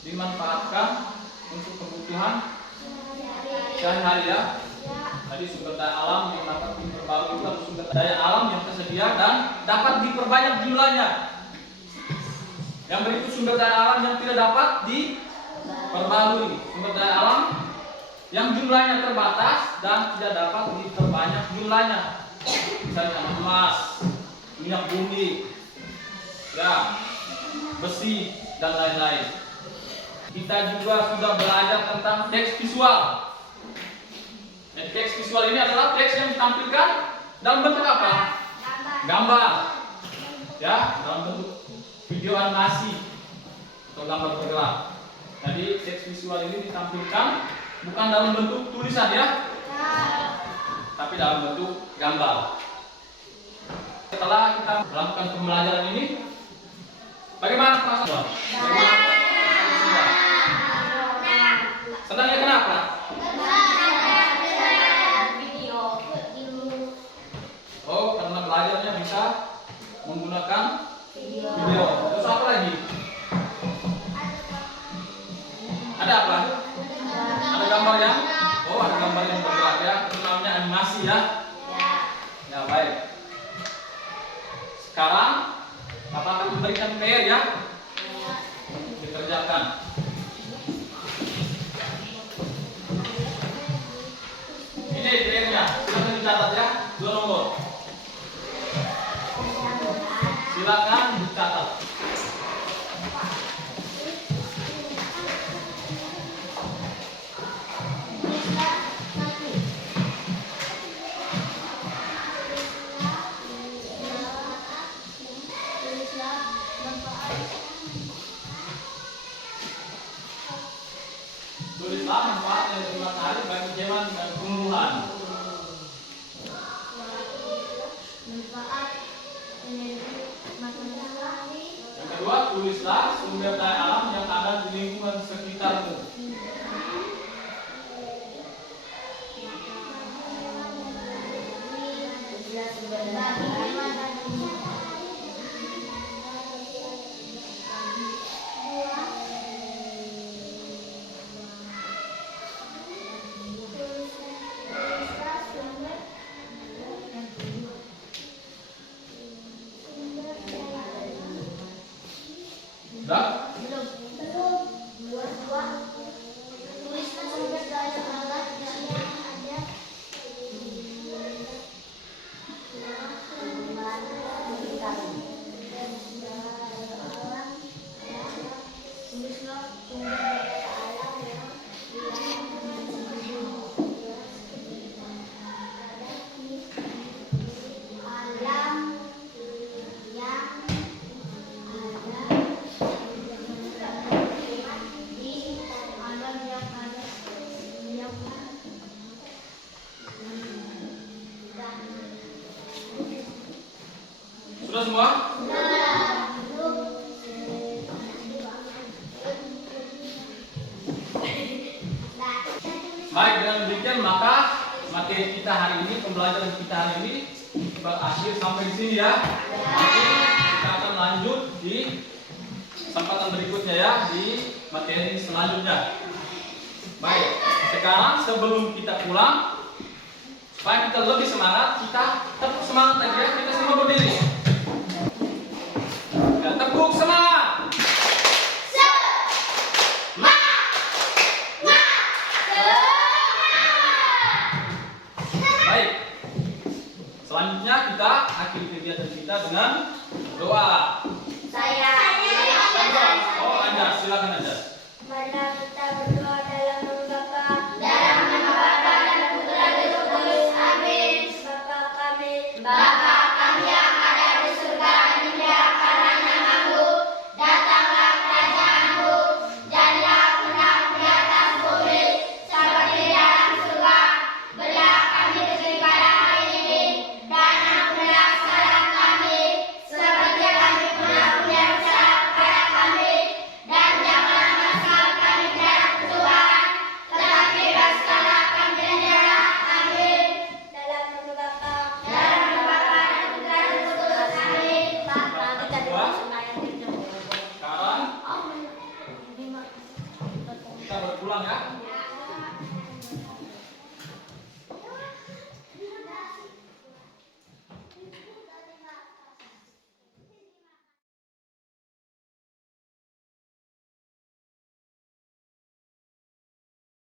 dimanfaatkan untuk kebutuhan sehari-hari ya. Jadi sumber daya alam yang dapat diperbarui itu adalah sumber daya alam yang tersedia dan dapat diperbanyak jumlahnya. Yang berikut sumber daya alam yang tidak dapat diperbarui. Sumber daya alam yang jumlahnya terbatas dan tidak dapat diperbanyak jumlahnya. Misalnya emas, minyak bumi, ya, besi dan lain-lain. Kita juga sudah belajar tentang teks visual. Teks visual ini adalah teks yang ditampilkan dalam bentuk apa? Gambar. Ya, dalam bentuk video animasi atau gambar bergerak. Jadi teks visual ini ditampilkan bukan dalam bentuk tulisan ya, tapi dalam bentuk gambar. Setelah kita melakukan pembelajaran ini, bagaimana perasaan? Senangnya kenapa? Oh, karena belajarnya bisa menggunakan video. Terus apa lagi? Ada apa? Ada gambar yang? Oh, ada gambar yang bergerak ya. Itu namanya animasi ya. Ya, baik. Sekarang Bapak akan memberikan PR ya. Dikerjakan. Ini PR-nya. Silakan dicatat ya. 2 nomor. Silakan dicatat. Tulislah manfaat yang matahari bagi hewan dan tumbuhan. Yang kedua, tulislah sumber daya alam yang ada di lingkungan sekitarmu. Sudah? Sudah semua? Baik, dengan demikian maka materi kita hari ini, pembelajaran kita hari ini berakhir sampai di sini ya. Nanti kita akan lanjut di kesempatan berikutnya ya, di materi selanjutnya. Baik, sekarang sebelum kita pulang, supaya kita lebih semangat, kita tepuk semangat lagi ya, kita semua berdiri. Ya, tepuk semangat. Baik. Selanjutnya kita akhiri kegiatan kita dengan doa. Oh, Anda silakan Anda. Marilah kita berdoa dalam nama Bapa, dalam nama Bapa dan Putra dan Roh Kudus. Amin. Bapa kami yang ada ulang ya.